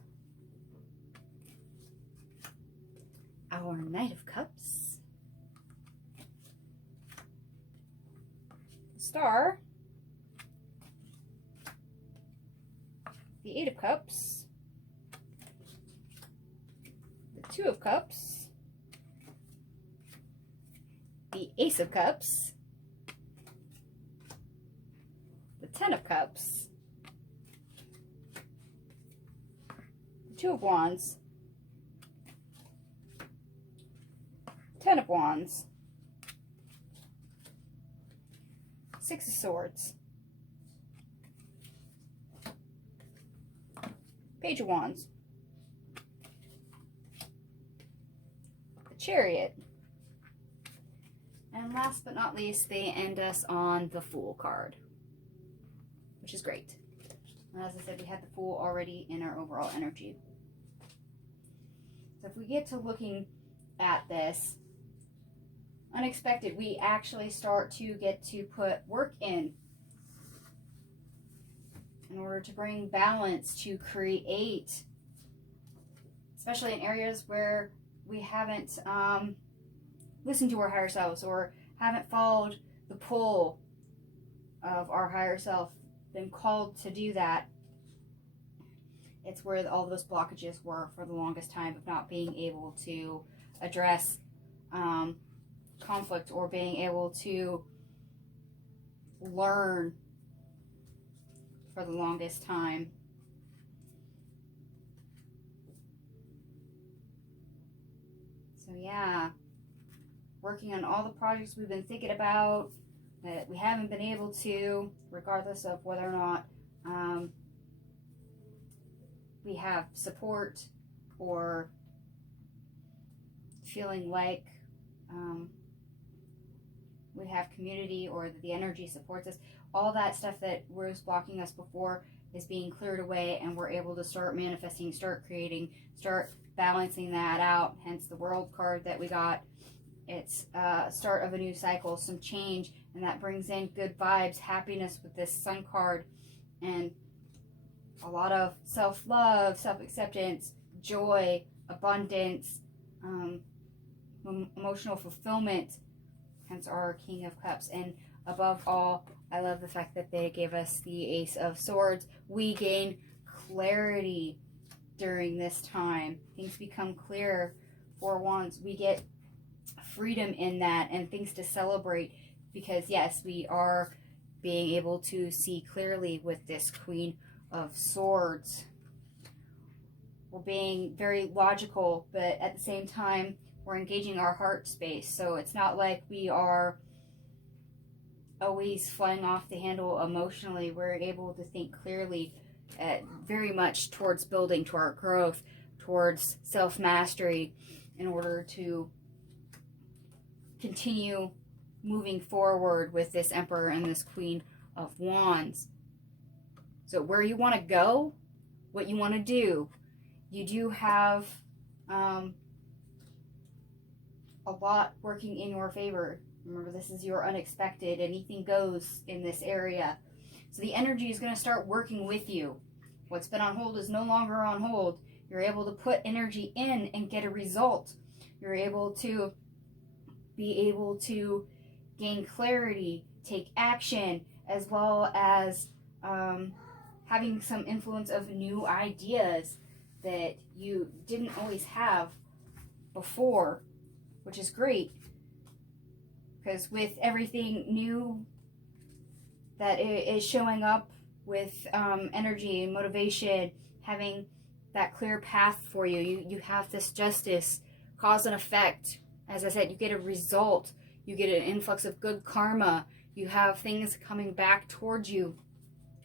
Our Knight of Cups. Star. The Eight of Cups. The Two of Cups. The Ace of Cups. The Ten of Cups. The Two of Wands. Ten of Wands. Six of Swords. Page of Wands. The Chariot. And last but not least, they end us on the Fool card, which is great. As I said, we had the Fool already in our overall energy. So if we get to looking at this, unexpected, we actually start to get to put work in order to bring balance, to create, especially in areas where we haven't listened to our higher selves or haven't followed the pull of our higher self, been called to do that. It's where all those blockages were for the longest time of not being able to address conflict or being able to learn for the longest time. So yeah, working on all the projects we've been thinking about that we haven't been able to, regardless of whether or not we have support or feeling like we have community or that the energy supports us. All that stuff that was blocking us before is being cleared away, and we're able to start manifesting, start creating, start balancing that out. Hence the World card that we got. It's start of a new cycle, some change, and that brings in good vibes, happiness with this Sun card, and a lot of self-love, self-acceptance, joy, abundance, emotional fulfillment, hence our King of Cups. And above all, I love the fact that they gave us the Ace of Swords. We gain clarity during this time. Things become clearer. For Wands, we get freedom in that and things to celebrate, because yes, we are being able to see clearly with this Queen of Swords. We're being very logical, but at the same time, we're engaging our heart space. So it's not like we are always flying off the handle emotionally. We're able to think clearly, very much towards building to our growth, towards self-mastery, in order to continue moving forward with this Emperor and this Queen of Wands. So where you want to go, what you want to do, you do have a lot working in your favor. Remember, this is your unexpected. Anything goes in this area. So the energy is going to start working with you. What's been on hold is no longer on hold. You're able to put energy in and get a result. You're able to gain clarity, take action, as well as having some influence of new ideas that you didn't always have before, which is great. Because with everything new that is showing up with energy and motivation, having that clear path for you, you have this justice, cause and effect. As I said, you get a result, you get an influx of good karma, you have things coming back towards you,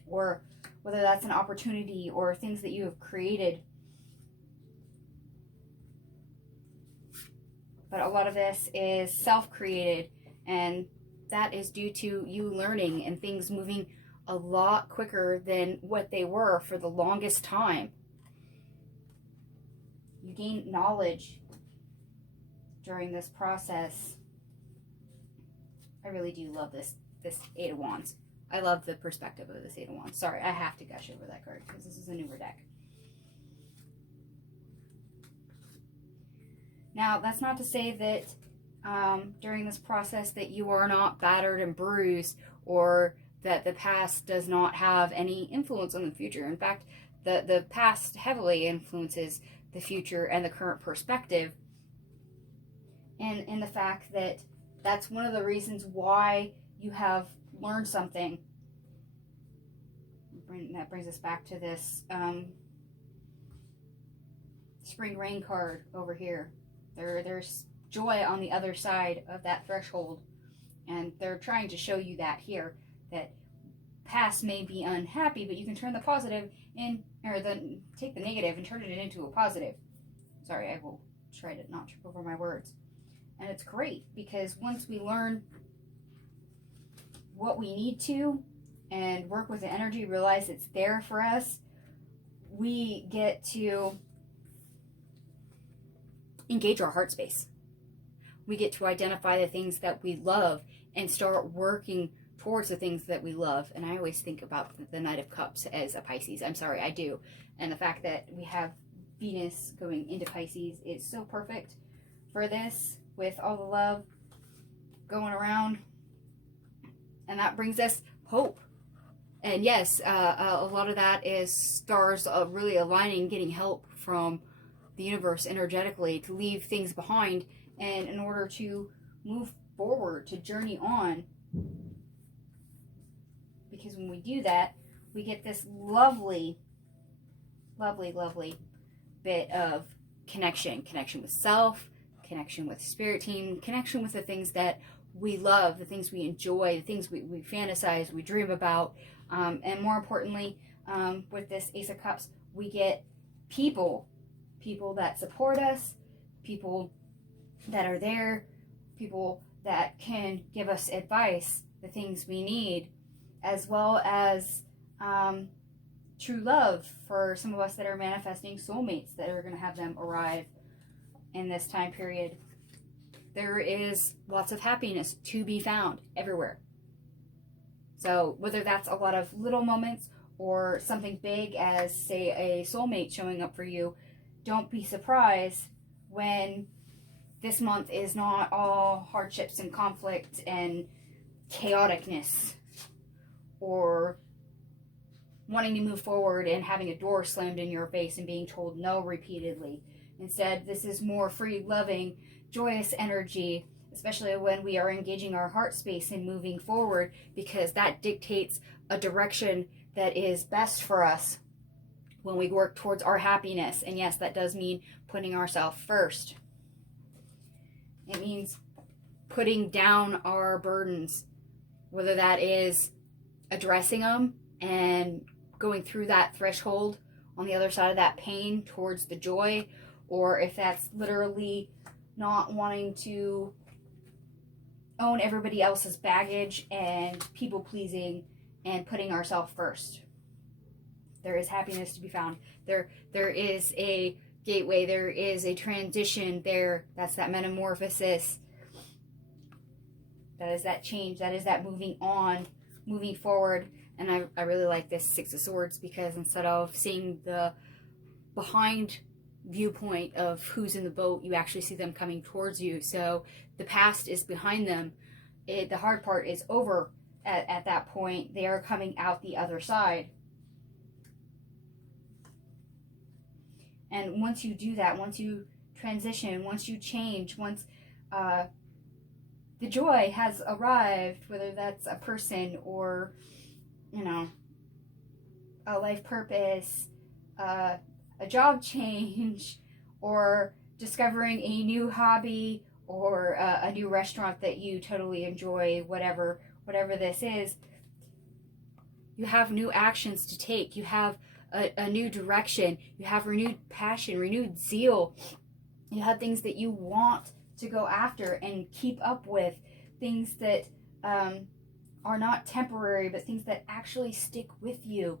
or whether that's an opportunity or things that you have created. But a lot of this is self-created, and that is due to you learning and things moving a lot quicker than what they were for the longest time. You gain knowledge during this process. I really do love this Eight of Wands. I love the perspective of this Eight of Wands. Sorry, I have to gush over that card because this is a newer deck. Now, that's not to say that during this process that you are not battered and bruised, or that the past does not have any influence on the future. In fact, the past heavily influences the future and the current perspective. And in the fact that that's one of the reasons why you have learned something. That brings us back to this spring rain card over here. There's joy on the other side of that threshold, and they're trying to show you that here, that past may be unhappy, but you can turn the positive in, or take the negative and turn it into a positive. Sorry, I will try to not trip over my words. And it's great, because once we learn what we need to and work with the energy, realize it's there for us, we get to engage our heart space. We get to identify the things that we love and start working towards the things that we love. And I always think about the Knight of Cups as a Pisces. I'm sorry, I do. And the fact that we have Venus going into Pisces is so perfect for this, with all the love going around. And that brings us hope. And yes, a lot of that is stars really aligning, getting help from the universe energetically to leave things behind, and in order to move forward, to journey on. Because when we do that, we get this lovely, lovely, lovely bit of connection with self, connection with spirit team, connection with the things that we love, the things we enjoy, the things we fantasize, we dream about. And more importantly, with this Ace of Cups, we get people that support us, people that are there, people that can give us advice, the things we need, as well as true love for some of us that are manifesting soulmates that are going to have them arrive in this time period. There is lots of happiness to be found everywhere. So whether that's a lot of little moments or something big as, say, a soulmate showing up for you, don't be surprised when this month is not all hardships and conflict and chaoticness. or wanting to move forward and having a door slammed in your face and being told no repeatedly. Instead, this is more free, loving, joyous energy, especially when we are engaging our heart space and moving forward, because that dictates a direction that is best for us when we work towards our happiness. And yes, that does mean putting ourselves first. It means putting down our burdens, whether that is addressing them and going through that threshold on the other side of that pain towards the joy, or if that's literally not wanting to own everybody else's baggage and people pleasing and putting ourselves first. There is happiness to be found. There is a gateway. There is a transition there. That's that metamorphosis. That is that change. That is that moving on, moving forward. And I really like this Six of Swords, because instead of seeing the behind viewpoint of who's in the boat, you actually see them coming towards you. So the past is behind them. The hard part is over at that point. They are coming out the other side. And once you do that, once you transition, once you change, once the joy has arrived, whether that's a person or, you know, a life purpose, a job change, or discovering a new hobby, or a new restaurant that you totally enjoy, whatever this is, you have new actions to take. You have a new direction. You have renewed passion, renewed zeal. You have things that you want to go after and keep up with, things that are not temporary, but things that actually stick with you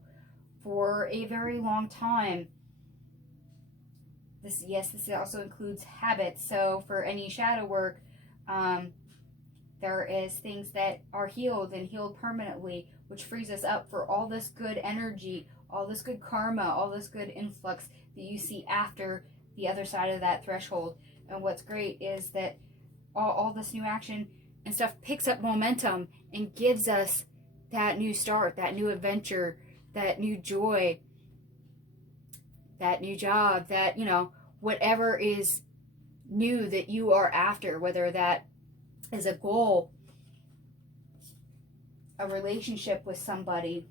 for a very long time. This also includes habits. So for any shadow work, there is things that are healed and healed permanently, which frees us up for all this good energy, all this good karma, all this good influx that you see after the other side of that threshold. And what's great is that all this new action and stuff picks up momentum and gives us that new start, that new adventure, that new joy, that new job, that, you know, whatever is new that you are after, whether that is a goal, a relationship with somebody,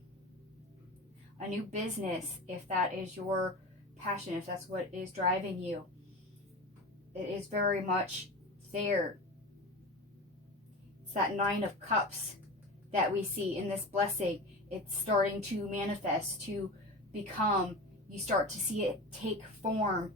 a new business, if that is your passion, if that's what is driving you. It is very much there. It's that Nine of Cups that we see in this blessing. It's starting to manifest, to become. You start to see it take form,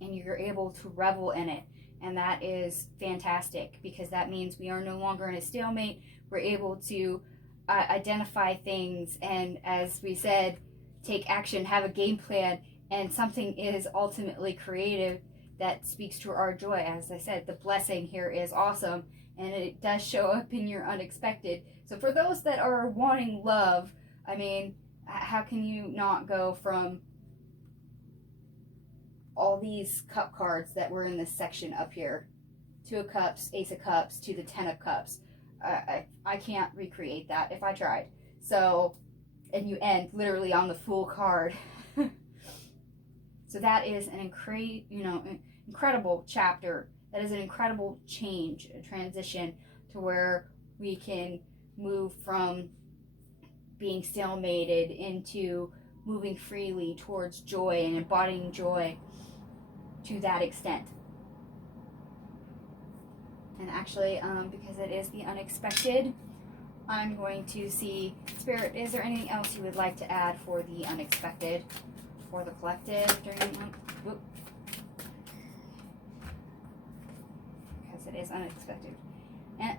and you're able to revel in it. And that is fantastic, because that means we are no longer in a stalemate. We're able to identify things, and as we said, take action, have a game plan, and something is ultimately creative that speaks to our joy. As I said, the blessing here is awesome, and it does show up in your unexpected. So for those that are wanting love, I mean, how can you not go from all these cup cards that were in this section up here? Two of Cups, Ace of Cups, to the Ten of Cups. I can't recreate that if I tried. So, and you end literally on the Fool card. So that is an incredible chapter. That is an incredible change, a transition to where we can move from being stalemated into moving freely towards joy and embodying joy to that extent. And actually, because it is the unexpected, I'm going to see, Spirit, is there anything else you would like to add for the unexpected, for the collective during the month? Whoop. Because it is unexpected. And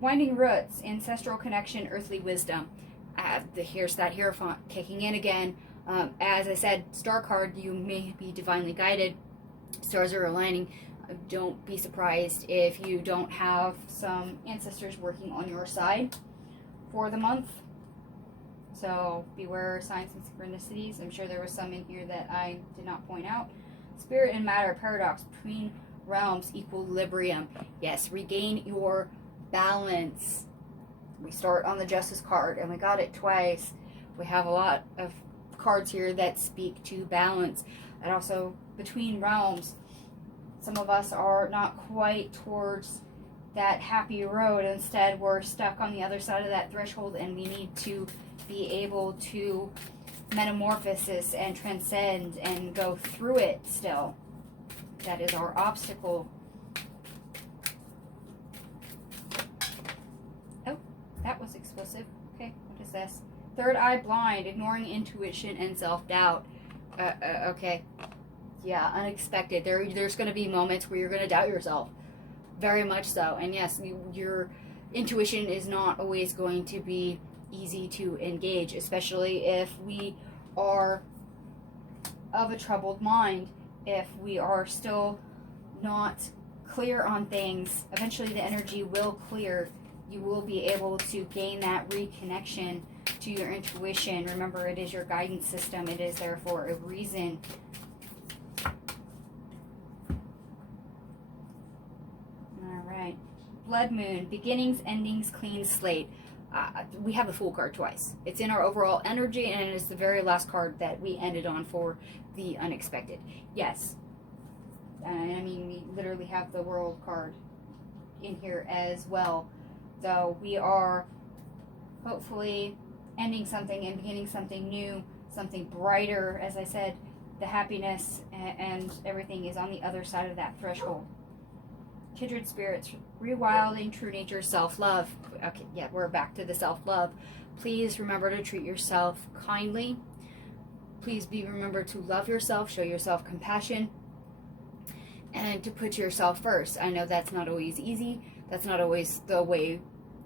Winding Roots, Ancestral Connection, Earthly Wisdom. Here's that Hierophant kicking in again. As I said, Star card, you may be divinely guided. Stars are aligning. Don't be surprised if you don't have some ancestors working on your side for the month. So beware signs and synchronicities. I'm sure there was some in here that I did not point out. Spirit and matter paradox, between realms, equilibrium. Yes, regain your balance. We start on the Justice card, and we got it twice. We have a lot of cards here that speak to balance, and also between realms. Some of us are not quite towards that happy road. Instead, we're stuck on the other side of that threshold, and we need to be able to metamorphosis and transcend and go through it still. That is our obstacle. Oh, that was explosive. Okay, what is this? Third eye blind, ignoring intuition and self-doubt. Okay. Yeah, unexpected. There's going to be moments where you're going to doubt yourself. Very much so. And yes, your intuition is not always going to be easy to engage, especially if we are of a troubled mind. If we are still not clear on things, eventually the energy will clear. You will be able to gain that reconnection to your intuition. Remember, it is your guidance system. It is there for a reason. Alright. Blood Moon. Beginnings, endings, clean slate. We have the Fool card twice. It's in our overall energy, and it's the very last card that we ended on for the unexpected. Yes. I mean, we literally have the World card in here as well. So we are hopefully ending something and beginning something new, something brighter. As I said, the happiness and everything is on the other side of that threshold. Kindred spirits, rewilding, true nature, self-love. Okay, yeah, we're back to the self-love. Please remember to treat yourself kindly. Please remember to love yourself, show yourself compassion, and to put yourself first. I know that's not always easy. That's not always the way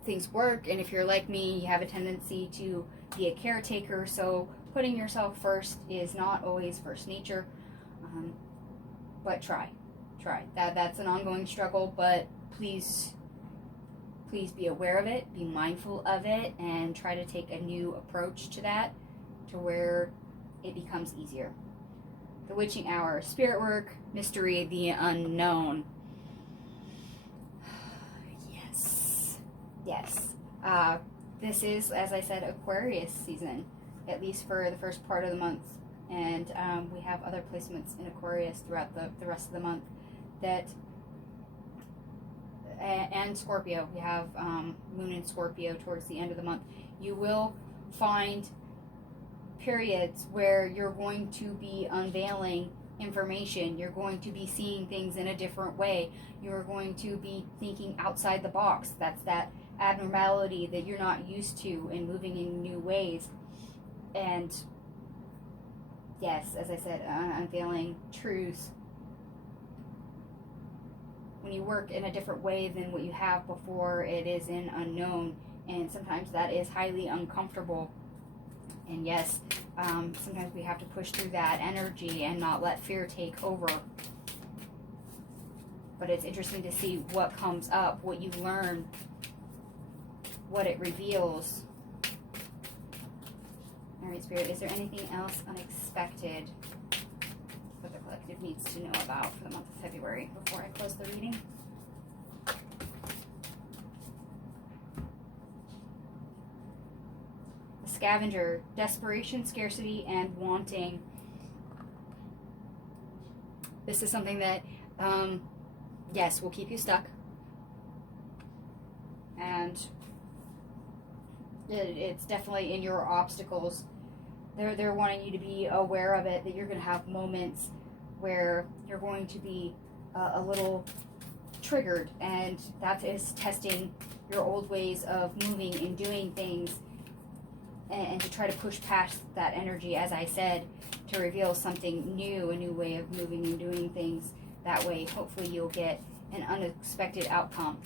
things work. And if you're like me, you have a tendency to be a caretaker. So putting yourself first is not always first nature. But try. That's an ongoing struggle, but please be aware of it, be mindful of it, and try to take a new approach to that, to where it becomes easier. The Witching Hour, spirit work, mystery, the unknown. Yes. This is, as I said, Aquarius season, at least for the first part of the month, and we have other placements in Aquarius throughout the rest of the month. That and Scorpio, we have Moon in Scorpio towards the end of the month. You will find periods where you're going to be unveiling information. You're going to be seeing things in a different way. You're going to be thinking outside the box. That's that abnormality that you're not used to, and moving in new ways. And yes, as I said, unveiling truths. When you work in a different way than what you have before, it is an unknown, and sometimes that is highly uncomfortable. And yes, sometimes we have to push through that energy and not let fear take over. But it's interesting to see what comes up, what you learn, what it reveals. Alright, Spirit, is there anything else unexpected that the collective needs to know about for the month of February before I close the reading? The Scavenger, desperation, scarcity, and wanting. This is something that, yes, will keep you stuck. And it's definitely in your obstacles. They're wanting you to be aware of it, that you're going to have moments where you're going to be a little triggered, and that is testing your old ways of moving and doing things, and to try to push past that energy, as I said, to reveal something new, a new way of moving and doing things. That way, hopefully you'll get an unexpected outcome.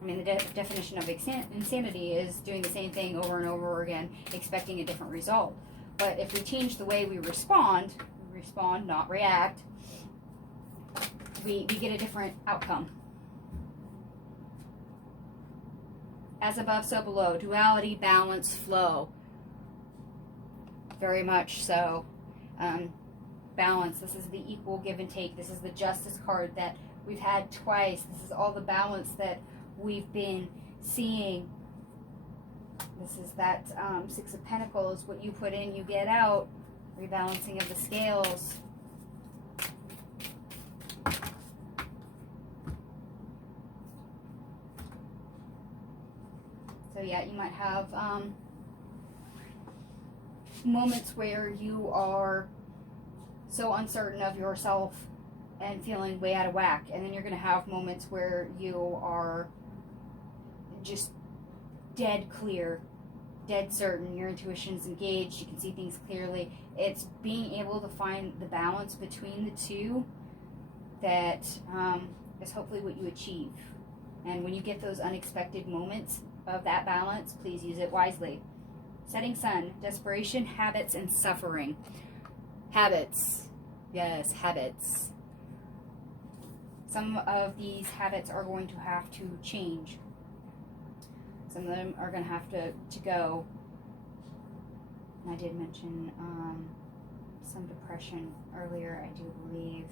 I mean, the definition of insanity is doing the same thing over and over again, expecting a different result. But if we change the way we respond, not react, we get a different outcome. As above, so below. Duality, balance, flow. Very much so. Balance. This is the equal give and take. This is the Justice card that we've had twice. This is all the balance that we've been seeing This is that Six of Pentacles. What you put in, you get out. Rebalancing of the scales. So yeah, you might have moments where you are so uncertain of yourself and feeling way out of whack. And then you're going to have moments where you are just dead clear, dead certain. Your intuition's engaged. You can see things clearly. It's being able to find the balance between the two that is hopefully what you achieve. And when you get those unexpected moments of that balance, please use it wisely. Setting sun, desperation, habits, and suffering. Habits. Yes, habits. Some of these habits are going to have to change. Some of them are going to have to go. And I did mention some depression earlier, I do believe.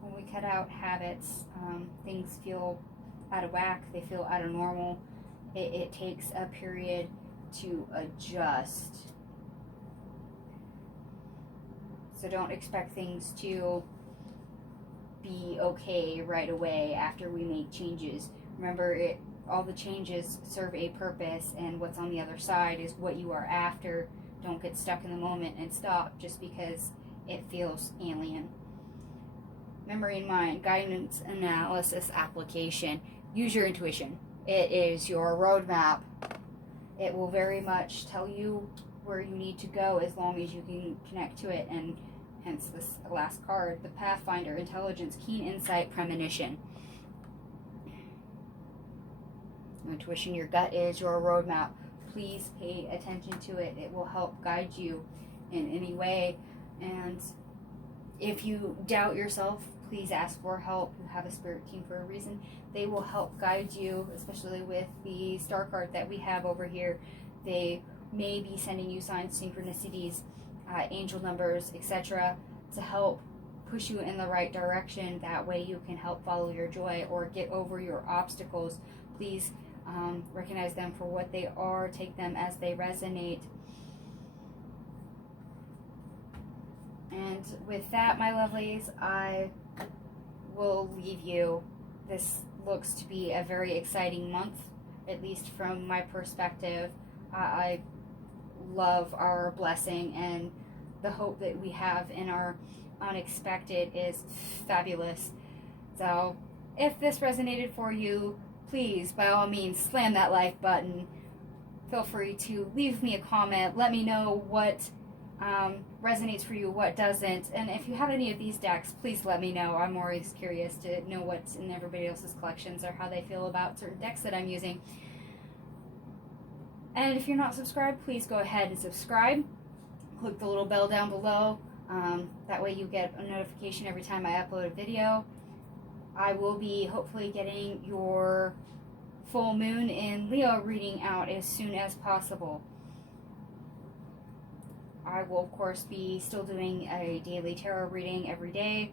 When we cut out habits, things feel out of whack, they feel out of normal. It takes a period to adjust. So don't expect things to be okay right away after we make changes. Remember, all the changes serve a purpose, and what's on the other side is what you are after. Don't get stuck in the moment and stop just because it feels alien. Memory in mind, guidance, analysis, application. Use your intuition. It is your roadmap. It will very much tell you where you need to go as long as you can connect to it, and hence this last card, the Pathfinder, intelligence, keen insight, premonition. Intuition, your gut is your roadmap. Please pay attention to it. It will help guide you in any way. And if you doubt yourself, please ask for help. You have a spirit team for a reason. They will help guide you, especially with the star card that we have over here. They may be sending you signs, synchronicities, angel numbers, etc. to help push you in the right direction. That way you can help follow your joy or get over your obstacles. Please recognize them for what they are. Take them as they resonate. And with that, my lovelies, I will leave you. This looks to be a very exciting month, at least from my perspective. I love our blessing, and the hope that we have in our unexpected is fabulous. So if this resonated for you, please, by all means, slam that like button. Feel free to leave me a comment. Let me know what resonates for you, what doesn't. And if you have any of these decks, please let me know. I'm always curious to know what's in everybody else's collections or how they feel about certain decks that I'm using. And if you're not subscribed, please go ahead and subscribe. Click the little bell down below. That way you get a notification every time I upload a video. I will be hopefully getting your full moon in Leo reading out as soon as possible. I will, of course, be still doing a daily tarot reading every day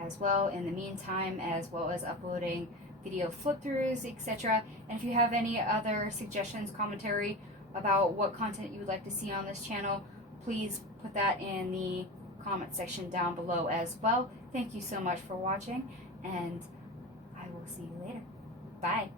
as well in the meantime, as well as uploading video flip-throughs, etc. And if you have any other suggestions, commentary about what content you would like to see on this channel, please put that in the comment section down below as well. Thank you so much for watching, and I will see you later. Bye.